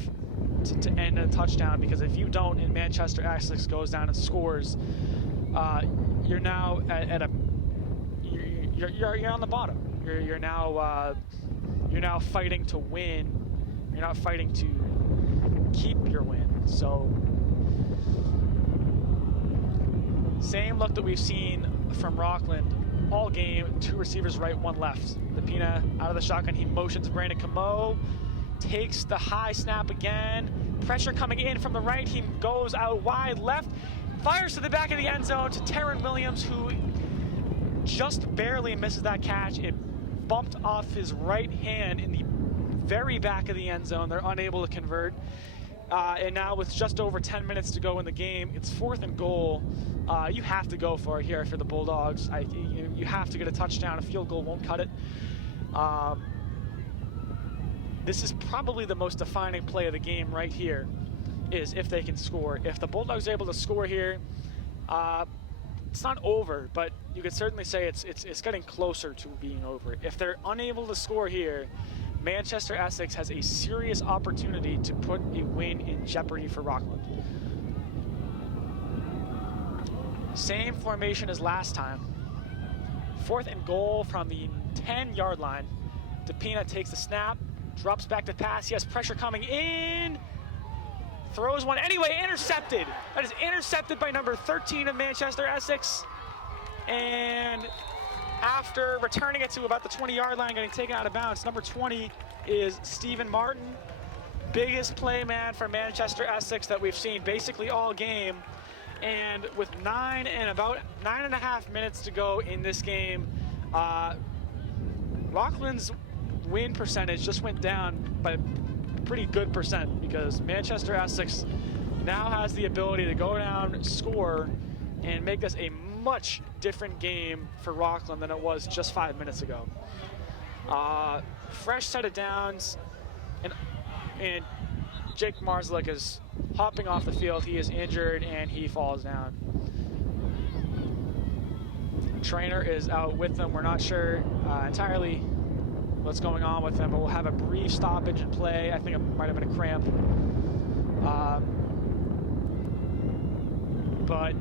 to end in a touchdown, because if you don't and Manchester-Essex goes down and scores, you're now you're on the bottom. You're now fighting to win. You're not fighting to keep your win. So same look that we've seen from Rockland all game. 2 receivers right, 1 left. DePina out of the shotgun. He motions Brandon Camo. Takes the high snap again. Pressure coming in from the right. He goes out wide left. Fires to the back of the end zone to Terran Williams, who just barely misses that catch. It bumped off his right hand in the very back of the end zone. They're unable to convert. And now with just over 10 minutes to go in the game, it's 4th and goal. You have to go for it here for the Bulldogs. You have to get a touchdown. A field goal won't cut it. This is probably the most defining play of the game right here, is if they can score. If the Bulldogs are able to score here, it's not over, but you could certainly say it's getting closer to being over. If they're unable to score here, Manchester-Essex has a serious opportunity to put a win in jeopardy for Rockland. Same formation as last time. 4th and goal from the 10-yard line. DePina takes the snap, drops back to pass. He has pressure coming in. Throws one anyway, intercepted. That is intercepted by number 13 of Manchester-Essex. And after returning it to about the 20-yard line, getting taken out of bounds, number 20 is Stephen Martin. Biggest play man for Manchester-Essex that we've seen basically all game. And with about 9.5 minutes to go in this game, Rockland's win percentage just went down by a pretty good percent, because Manchester-Essex now has the ability to go down, score, and make this a much different game for Rockland than it was just 5 minutes ago. Fresh set of downs, and Jake Marzlick is hopping off the field. He is injured and he falls down. Trainer is out with them. We're not sure entirely what's going on with him, but we'll have a brief stoppage in play. I think it might have been a cramp. But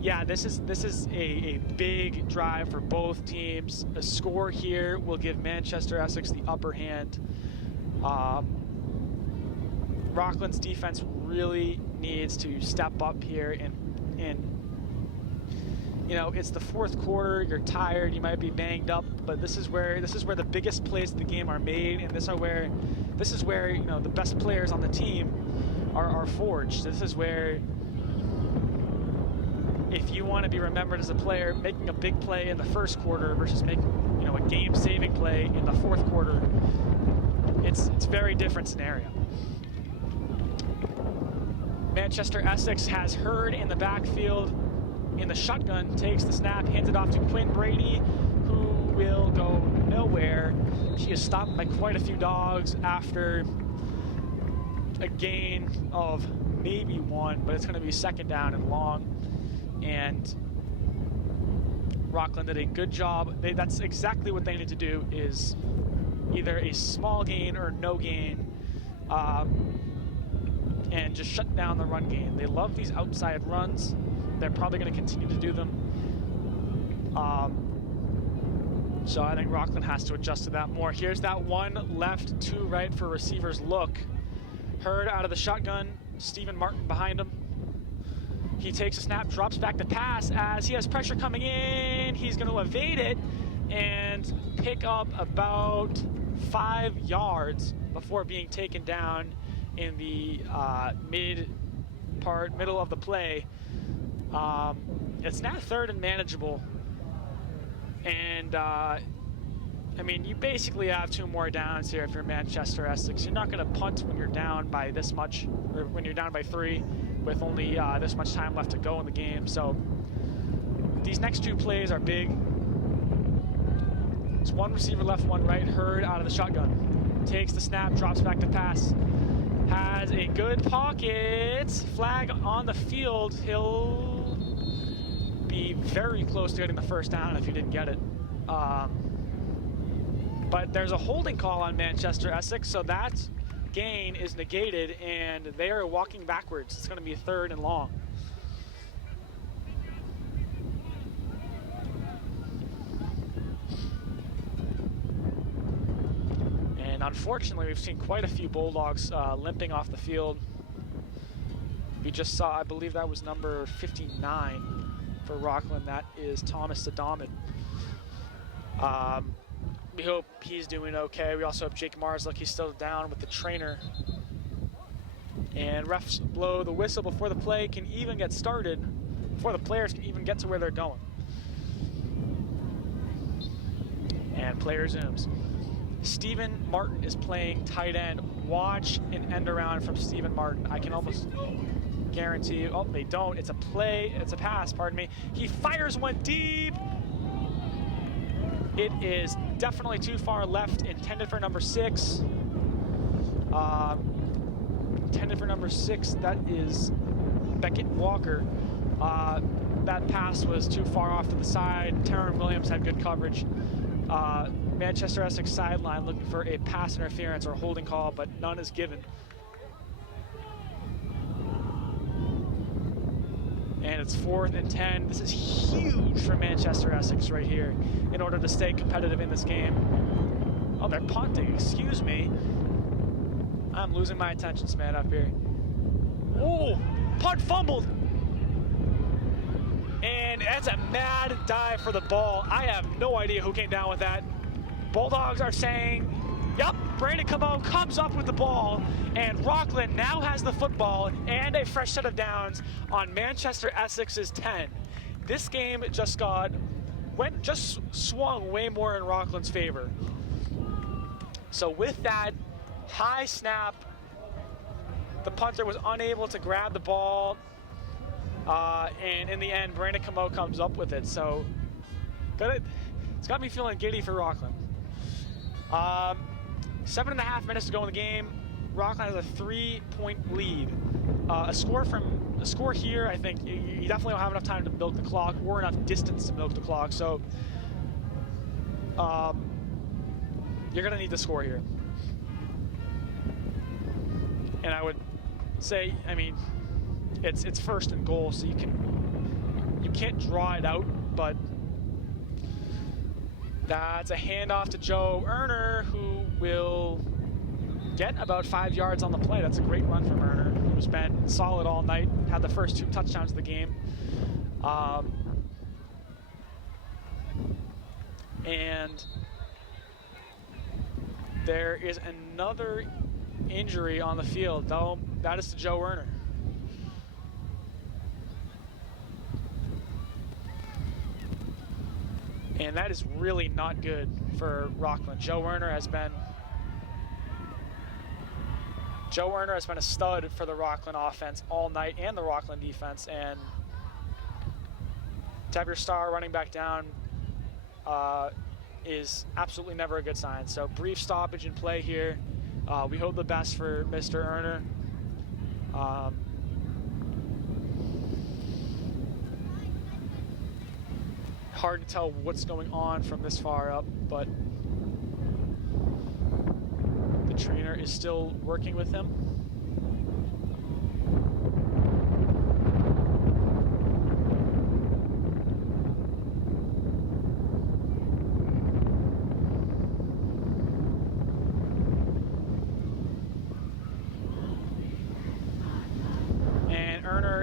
yeah, this is a big drive for both teams. A score here will give Manchester-Essex the upper hand. Rockland's defense really needs to step up here, and you know, it's the 4th quarter. You're tired. You might be banged up, but this is where the biggest plays of the game are made, and this is where you know the best players on the team are forged. This is where, if you want to be remembered as a player, making a big play in the 1st quarter versus making, you know, a game-saving play in the 4th quarter, it's a very different scenario. Manchester-Essex has Hurd in the backfield in the shotgun, takes the snap, hands it off to Quinn Brady, who will go nowhere. She is stopped by quite a few dogs after a gain of maybe 1, but it's going to be 2nd down and long. And Rockland did a good job. That's exactly what they need to do, is either a small gain or no gain, and just shut down the run game. They love these outside runs. They're probably going to continue to do them. So I think Rockland has to adjust to that more. Here's that one left, two right for receivers look. Hurd out of the shotgun, Stephen Martin behind him. He takes a snap, drops back to pass as he has pressure coming in. He's going to evade it and pick up about 5 yards before being taken down in the middle of the play. It's now 3rd and manageable. And, I mean, you basically have 2 more downs here if you're Manchester-Essex. You're not going to punt when you're down by this much, or when you're down by 3 with only this much time left to go in the game. So these next 2 plays are big. It's 1 receiver left, 1 right. Hurd out of the shotgun. Takes the snap, drops back to pass. Has a good pocket. Flag on the field. He'll be very close to getting the first down if he didn't get it. But there's a holding call on Manchester-Essex, so that gain is negated, and they are walking backwards. It's going to be 3rd and long. And unfortunately, we've seen quite a few Bulldogs limping off the field. We just saw, I believe that was number 59 for Rockland. That is Thomas Sadamid. We hope he's doing okay. We also have Jake Marslick. He's still down with the trainer. And refs blow the whistle before the play can even get started, before the players can even get to where they're going. And play resumes. Stephen Martin is playing tight end. Watch an end around from Stephen Martin. I can almost guarantee you. Oh, they don't. It's a play. It's a pass, pardon me. He fires one deep. It is definitely too far left, intended for number 6. Intended for number 6, that is Beckett Walker. That pass was too far off to the side. Taryn Williams had good coverage. Manchester-Essex sideline looking for a pass interference or holding call, but none is given. And it's 4th and 10. This is huge for Manchester-Essex right here in order to stay competitive in this game. Oh, they're punting, excuse me. I'm losing my attention span up here. Oh, punt fumbled. And that's a mad dive for the ball. I have no idea who came down with that. Bulldogs are saying, yep, Brandon Camo comes up with the ball, and Rockland now has the football and a fresh set of downs on Manchester-Essex's 10. This game just swung way more in Rockland's favor. So with that high snap, the punter was unable to grab the ball, and in the end, Brandon Camo comes up with it. So it's got me feeling giddy for Rockland. 7.5 minutes to go in the game. Rockland has a 3-point lead. A score here, I think you definitely don't have enough time to milk the clock or enough distance to milk the clock. So you're going to need to score here. And I would say, I mean, it's 1st and goal, so you can't draw it out, but that's a handoff to Joe Erner, who will get about 5 yards on the play. That's a great run from Erner, who's been solid all night, had the first 2 touchdowns of the game. And there is another injury on the field, though. That is to Joe Erner. And that is really not good for Rockland. Joe Erner has been a stud for the Rockland offense all night and the Rockland defense. And to have your star running back down is absolutely never a good sign. So brief stoppage in play here. We hope the best for Mr. Erner. Hard to tell what's going on from this far up, but the trainer is still working with him.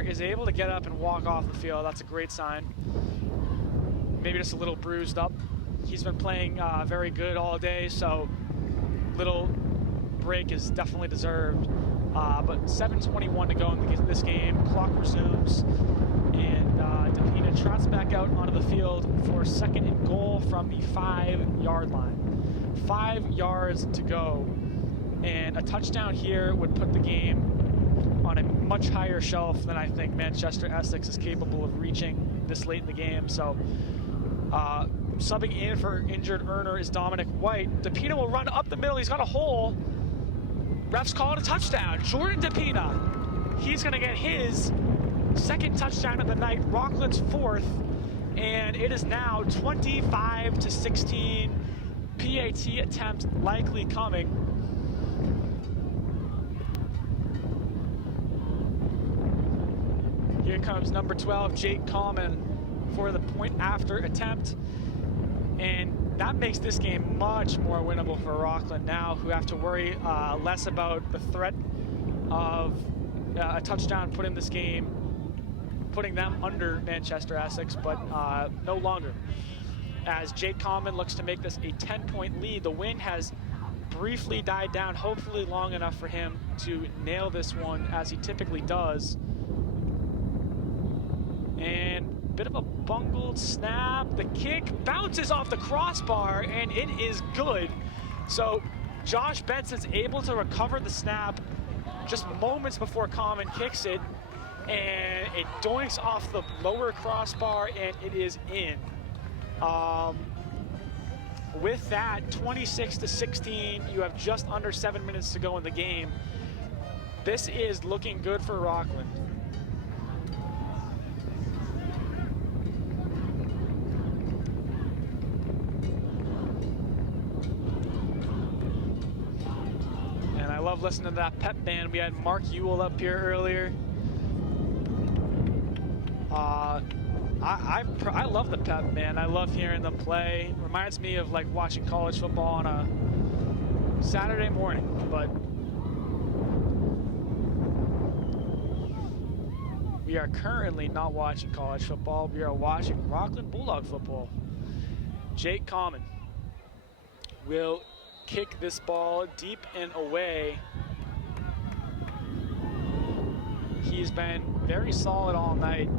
is able to get up and walk off the field. That's a great sign. Maybe just a little bruised up. He's been playing very good all day, so little break is definitely deserved. But 7:21 to go in this game. Clock resumes, and DePina trots back out onto the field for 2nd and goal from the 5-yard line. 5 yards to go, and a touchdown here would put the game on a much higher shelf than I think Manchester-Essex is capable of reaching this late in the game. So subbing in for injured earner is Dominic White. DePina will run up the middle. He's got a hole. Refs call it a touchdown. Jordan DePina, he's going to get his 2nd touchdown of the night, Rockland's 4th, and it is now 25-16. PAT attempt likely coming. Here comes number 12, Jake Common, for the point after attempt. And that makes this game much more winnable for Rockland now, who have to worry less about the threat of a touchdown putting them under Manchester-Essex, but no longer. As Jake Common looks to make this a 10-point lead. The wind has briefly died down, hopefully long enough for him to nail this one as he typically does. And bit of a bungled snap. The kick bounces off the crossbar, and it is good. So Josh Benson's able to recover the snap just moments before Common kicks it, and it doinks off the lower crossbar, and it is in. With that, 26-16, you have just under 7 minutes to go in the game. This is looking good for Rockland. And I love listening to that pep band. We had Mark Ewell up here earlier. I love the pep band. I love hearing them play. Reminds me of like watching college football on a Saturday morning. But we are currently not watching college football. We are watching Rockland Bulldog football. Jake Common will kick this ball deep and away. He's been very solid all night.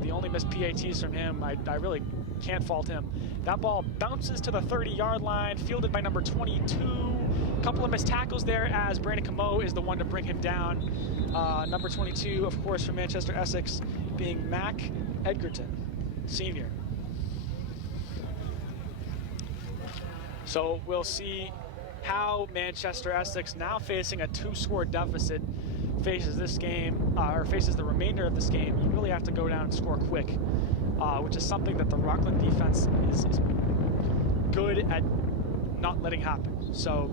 The only missed PATs from him, I really can't fault him. That ball bounces to the 30-yard line, fielded by number 22. A couple of missed tackles there as Brandon Camo is the one to bring him down. Number 22, of course, from Manchester-Essex, being Mac Edgerton, senior. So we'll see how Manchester-Essex, now facing a 2-score deficit, faces this game, or faces the remainder of this game. You really have to go down and score quick, which is something that the Rockland defense is good at not letting happen. So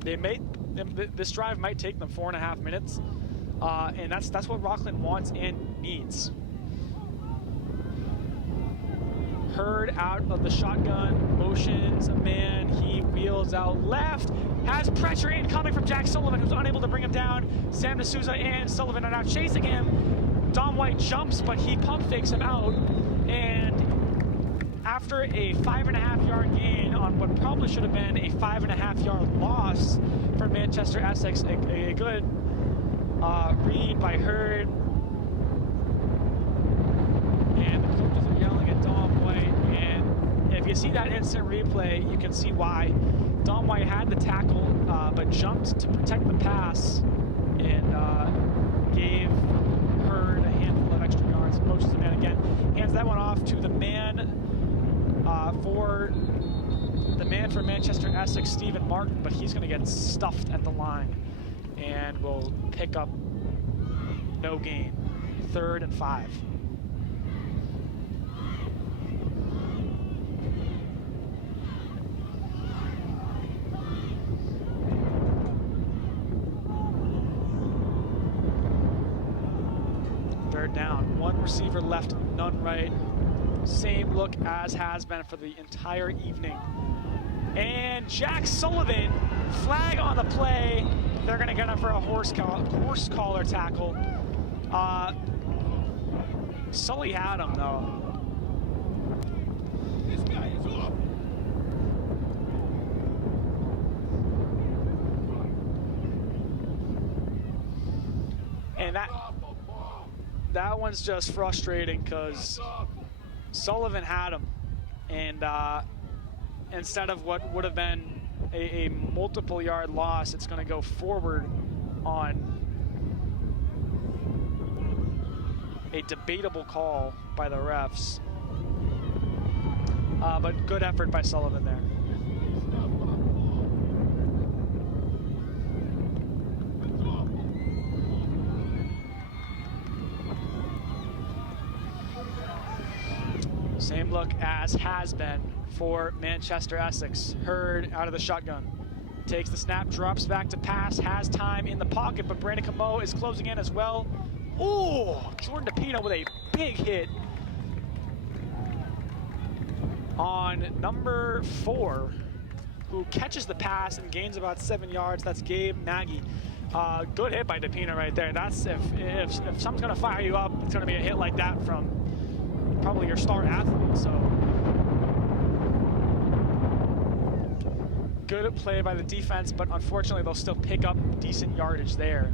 this drive might take them 4.5 minutes, and that's what Rockland wants and needs. Hurd out of the shotgun, motions a man, he wheels out left, has pressure incoming from Jack Sullivan, who's unable to bring him down. Sam D'Souza and Sullivan are now chasing him. Dom White jumps, but he pump fakes him out, and after a 5.5-yard gain on what probably should have been a 5.5-yard loss for Manchester-Essex, a good read by Hurd. And the coaches are yelling at Dom White, and if you see that instant replay, you can see why. Dom White had the tackle, but jumped to protect the pass, and gave Hurd a handful of extra yards. Motions the man again, hands that one off to the man for Manchester-Essex, Stephen Martin, but he's going to get stuffed at the line, and will pick up no gain. 3rd and 5. Down, 1 receiver left, none right. Same look as has been for the entire evening. And Jack Sullivan, flag on the play. They're going to get him for a horse collar tackle. Sully had him though. And that one's just frustrating because Sullivan had him, and instead of what would have been a multiple yard loss, it's going to go forward on a debatable call by the refs. But good effort by Sullivan there. Same look as has been for Manchester-Essex. Hurd out of the shotgun. Takes the snap, drops back to pass, has time in the pocket, but Brandon Camo is closing in as well. Ooh, Jordan DePino with a big hit on number 4, who catches the pass and gains about 7 yards. That's Gabe Nagy. Good hit by DePino right there. That's if someone's gonna fire you up, it's gonna be a hit like that from probably your star athlete. So good play by the defense, but unfortunately they'll still pick up decent yardage there.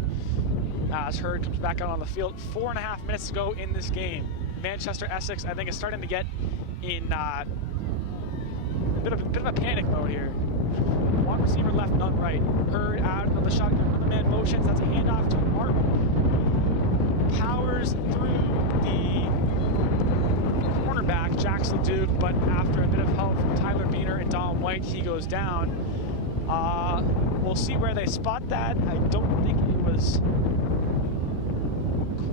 As Hurd comes back out on the field, 4.5 minutes to go in this game. Manchester-Essex, I think, is starting to get in a bit of a panic mode here. One receiver left, none right. Hurd out of the shotgun, another man motions. That's a handoff to Martin. Powers through the cornerback, Jackson Duke, but after a bit of help from Tyler Beener and Dom White, he goes down. We'll see where they spot that. I don't think it was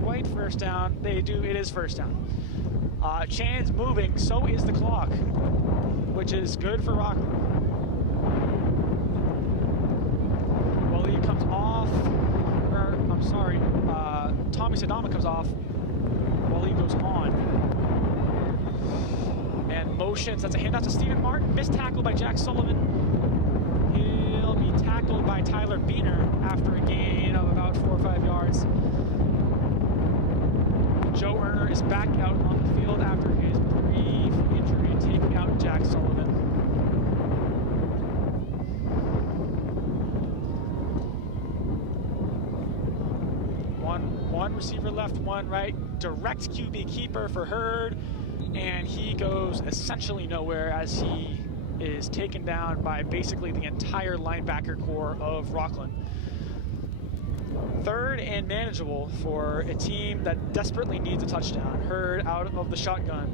quite first down. They do, it is first down. Chan's moving, so is the clock, which is good for Rockland. Waleed comes off, or I'm sorry, Tommy Sadama comes off. Waleed goes on. And motions, that's a handoff to Stephen Martin. Missed tackle by Jack Sullivan. He'll be tackled by Tyler Beener after a gain of about 4 or 5 yards. Joe Erner is back out on the field after his brief injury, taking out Jack Sullivan. One receiver left, one right. Direct QB keeper for Hurd, and he goes essentially nowhere as he is taken down by basically the entire linebacker core of Rockland. 3rd and manageable for a team that desperately needs a touchdown. Hurd out of the shotgun,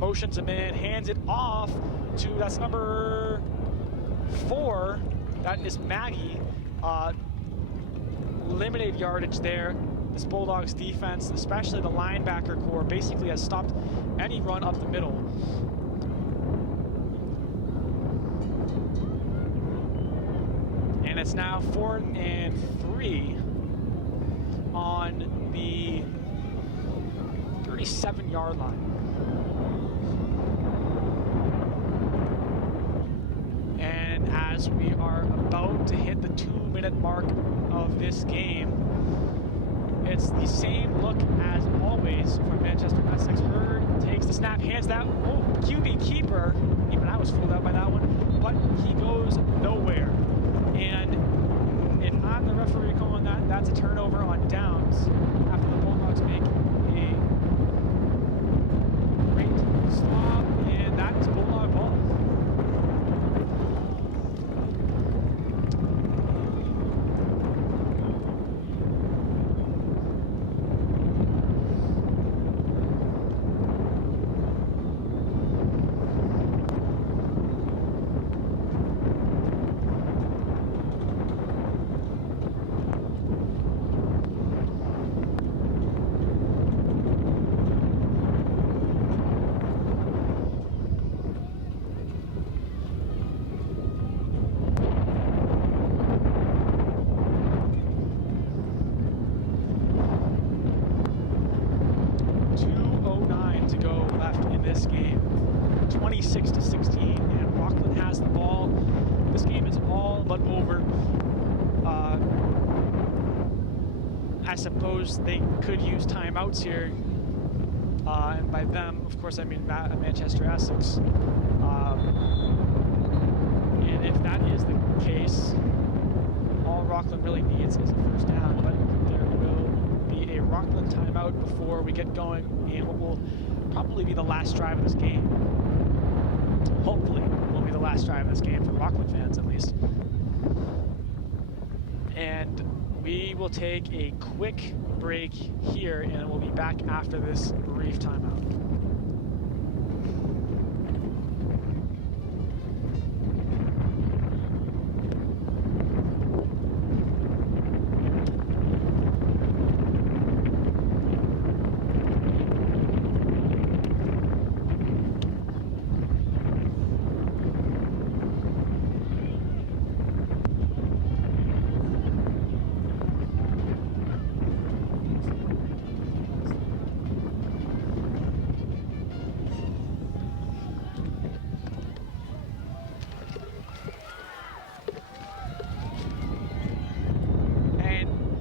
motions him in, hands it off to, that's number 4, that is Maggie. Limited yardage there. This Bulldogs defense, especially the linebacker core, basically has stopped any run up the middle. And it's now 4th and 3 on the 37-yard line. And as we are about to hit the 2-minute mark of this game, it's the same look as always for Manchester-Essex. Hurd takes the snap, hands that, QB keeper, even I was fooled out by that one, but he goes nowhere. And if I'm the referee calling that, that's a turnover on downs after the Bulldogs make a great stop, and that is Bulldog ball. This game, 26-16, and Rockland has the ball. This game is all but over. I suppose they could use timeouts here. And by them, of course, I mean Manchester-Essex. And if that is the case, all Rockland really needs is a first down. But there will be a Rockland timeout before we get going in what will probably be the last drive of this game. Hopefully, will be the last drive of this game for Rockland fans, at least. And we will take a quick break here, and we'll be back after this brief timeout.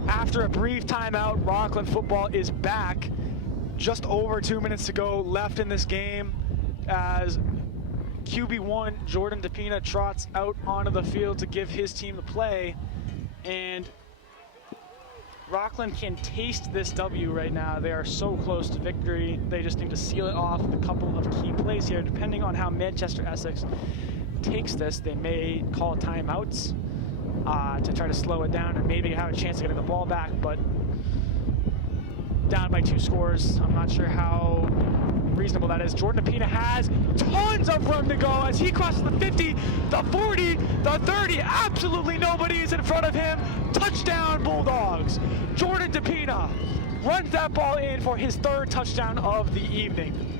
After a brief timeout, Rockland football is back. Just over 2 minutes to go left in this game as QB1 Jordan DePina trots out onto the field to give his team the play. And Rockland can taste this W right now. They are so close to victory. They just need to seal it off with a couple of key plays here. Depending on how Manchester-Essex takes this, they may call timeouts to try to slow it down and maybe have a chance of getting the ball back, but down by 2 scores, I'm not sure how reasonable that is. Jordan DePina has tons of room to go as he crosses the 50, the 40, the 30. Absolutely nobody is in front of him. Touchdown, Bulldogs. Jordan DePina runs that ball in for his 3rd touchdown of the evening.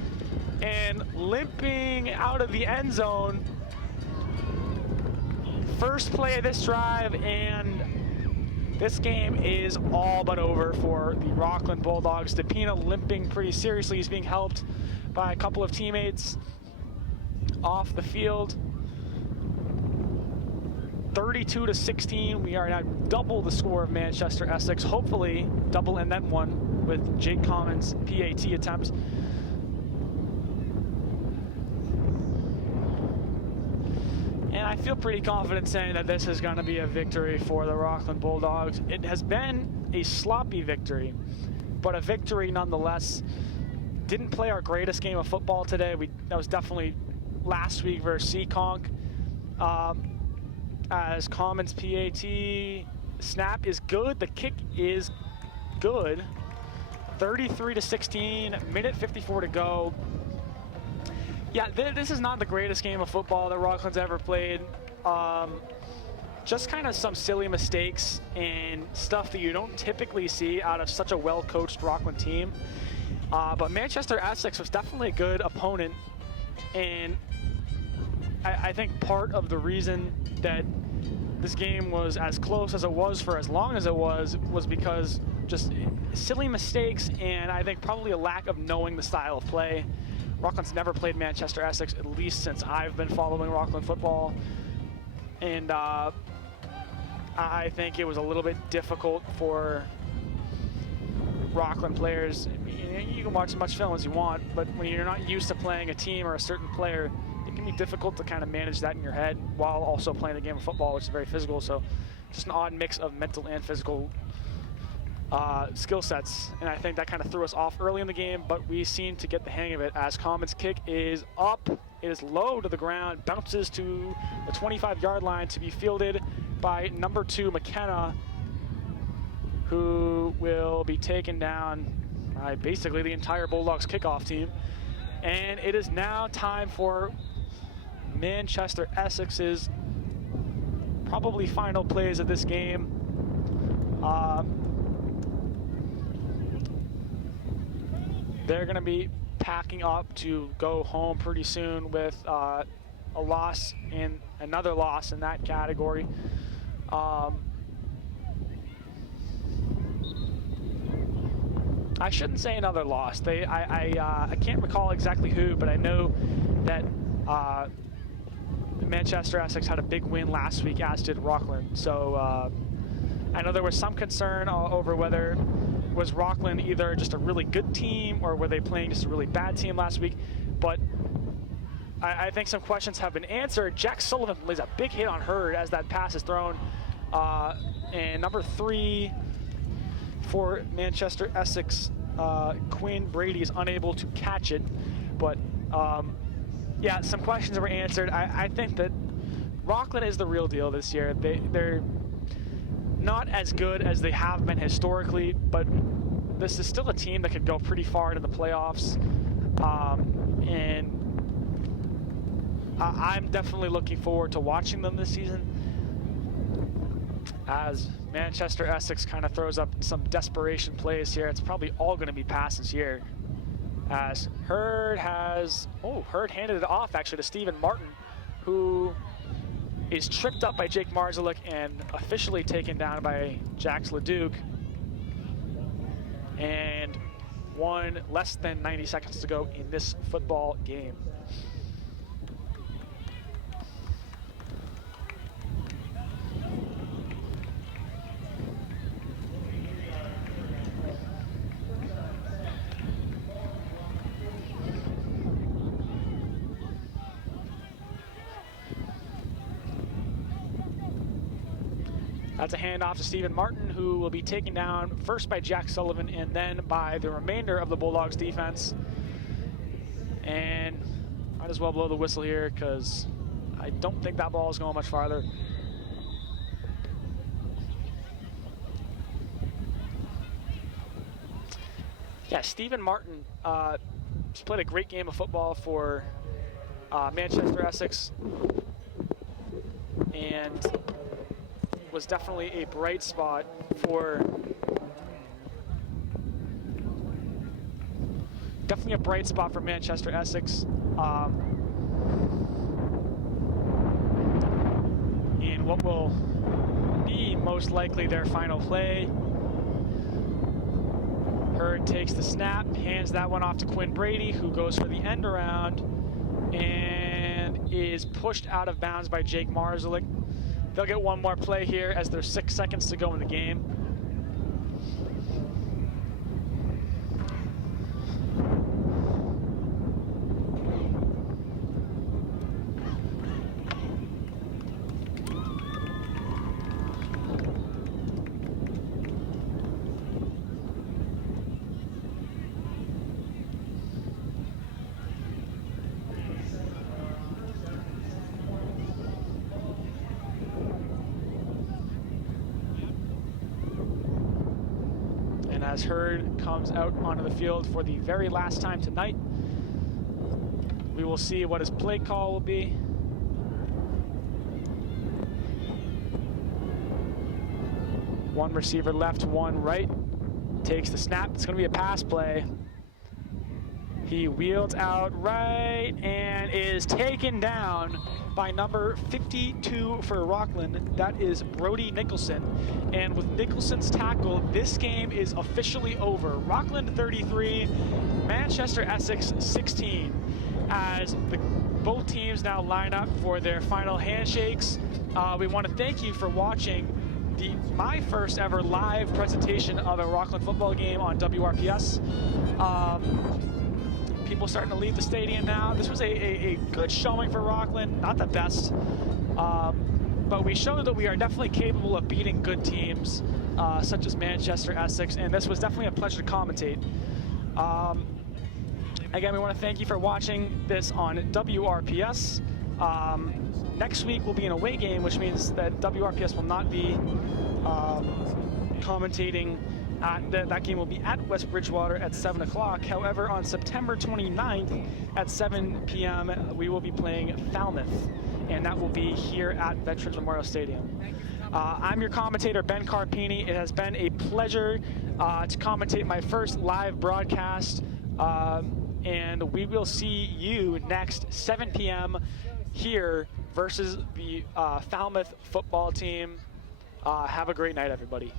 And limping out of the end zone, first play of this drive, and this game is all but over for the Rockland Bulldogs. DePina limping pretty seriously. He's being helped by a couple of teammates off the field. 32-16. We are at double the score of Manchester-Essex. Hopefully double and then one with Jake Commons' PAT attempt. And I feel pretty confident saying that this is going to be a victory for the Rockland Bulldogs. It has been a sloppy victory, but a victory nonetheless. Didn't play our greatest game of football today. That was definitely last week versus Seekonk. As Commons PAT snap is good, the kick is good. 33-16, minute 54 to go. Yeah, this is not the greatest game of football that Rockland's ever played. Just kind of some silly mistakes and stuff that you don't typically see out of such a well-coached Rockland team. But Manchester-Essex was definitely a good opponent, and I think part of the reason that this game was as close as it was for as long as it was because just silly mistakes, and I think probably a lack of knowing the style of play. Rockland's never played Manchester-Essex, at least since I've been following Rockland football. And I think it was a little bit difficult for Rockland players. You can watch as much film as you want, but when you're not used to playing a team or a certain player, it can be difficult to kind of manage that in your head while also playing a game of football, which is very physical. So just an odd mix of mental and physical skill sets, and I think that kind of threw us off early in the game, but we seem to get the hang of it as Commons' kick is up. It is low to the ground, bounces to the 25-yard line to be fielded by number 2 McKenna, who will be taken down by basically the entire Bulldogs kickoff team. And it is now time for Manchester-Essex's probably final plays of this game. They're going to be packing up to go home pretty soon with a loss and another loss in that category. I shouldn't say another loss. I can't recall exactly who, but I know that Manchester-Essex had a big win last week, as did Rockland. So I know there was some concern over whether was Rockland either just a really good team or were they playing just a really bad team last week, but I think some questions have been answered. Jack Sullivan lays a big hit on Hurd as that pass is thrown, and number 3 for Manchester-Essex, Quinn Brady, is unable to catch it, but yeah, some questions were answered. I think that Rockland is the real deal this year. They're not as good as they have been historically, but this is still a team that could go pretty far into the playoffs, and I'm definitely looking forward to watching them this season as Manchester-Essex kind of throws up some desperation plays here. It's probably all going to be passes here as Hurd handed it off actually to Stephen Martin, who is tripped up by Jake Marzalik and officially taken down by Jax Leduc. And less than 90 seconds to go in this football game. That's a handoff to Stephen Martin, who will be taken down first by Jack Sullivan and then by the remainder of the Bulldogs defense. And might as well blow the whistle here because I don't think that ball is going much farther. Yeah, Stephen Martin just played a great game of football for Manchester-Essex and was definitely a bright spot for Manchester-Essex in what will be most likely their final play. Hurd takes the snap, hands that one off to Quinn Brady, who goes for the end around and is pushed out of bounds by Jake Marzalik. They'll get one more play here as there's 6 seconds to go in the game. As Hurd comes out onto the field for the very last time tonight, we will see what his play call will be. One receiver left, one right. Takes the snap. It's going to be a pass play. He wheels out right and is taken down by number 52 for Rockland. That is Brody Nicholson. And with Nicholson's tackle, this game is officially over. Rockland 33, Manchester-Essex 16. As both teams now line up for their final handshakes. We want to thank you for watching my first ever live presentation of a Rockland football game on WRPS. People starting to leave the stadium now. This was a good showing for Rockland, not the best, but we showed that we are definitely capable of beating good teams such as Manchester-Essex, and this was definitely a pleasure to commentate. Again, we want to thank you for watching this on WRPS. Next week will be an away game, which means that WRPS will not be commentating. That game will be at West Bridgewater at 7 o'clock. However, on September 29th at 7 p.m., we will be playing Falmouth, and that will be here at Veterans Memorial Stadium. I'm your commentator, Ben Carpine. It has been a pleasure to commentate my first live broadcast, and we will see you next 7 p.m. here versus the Falmouth football team. Have a great night, everybody.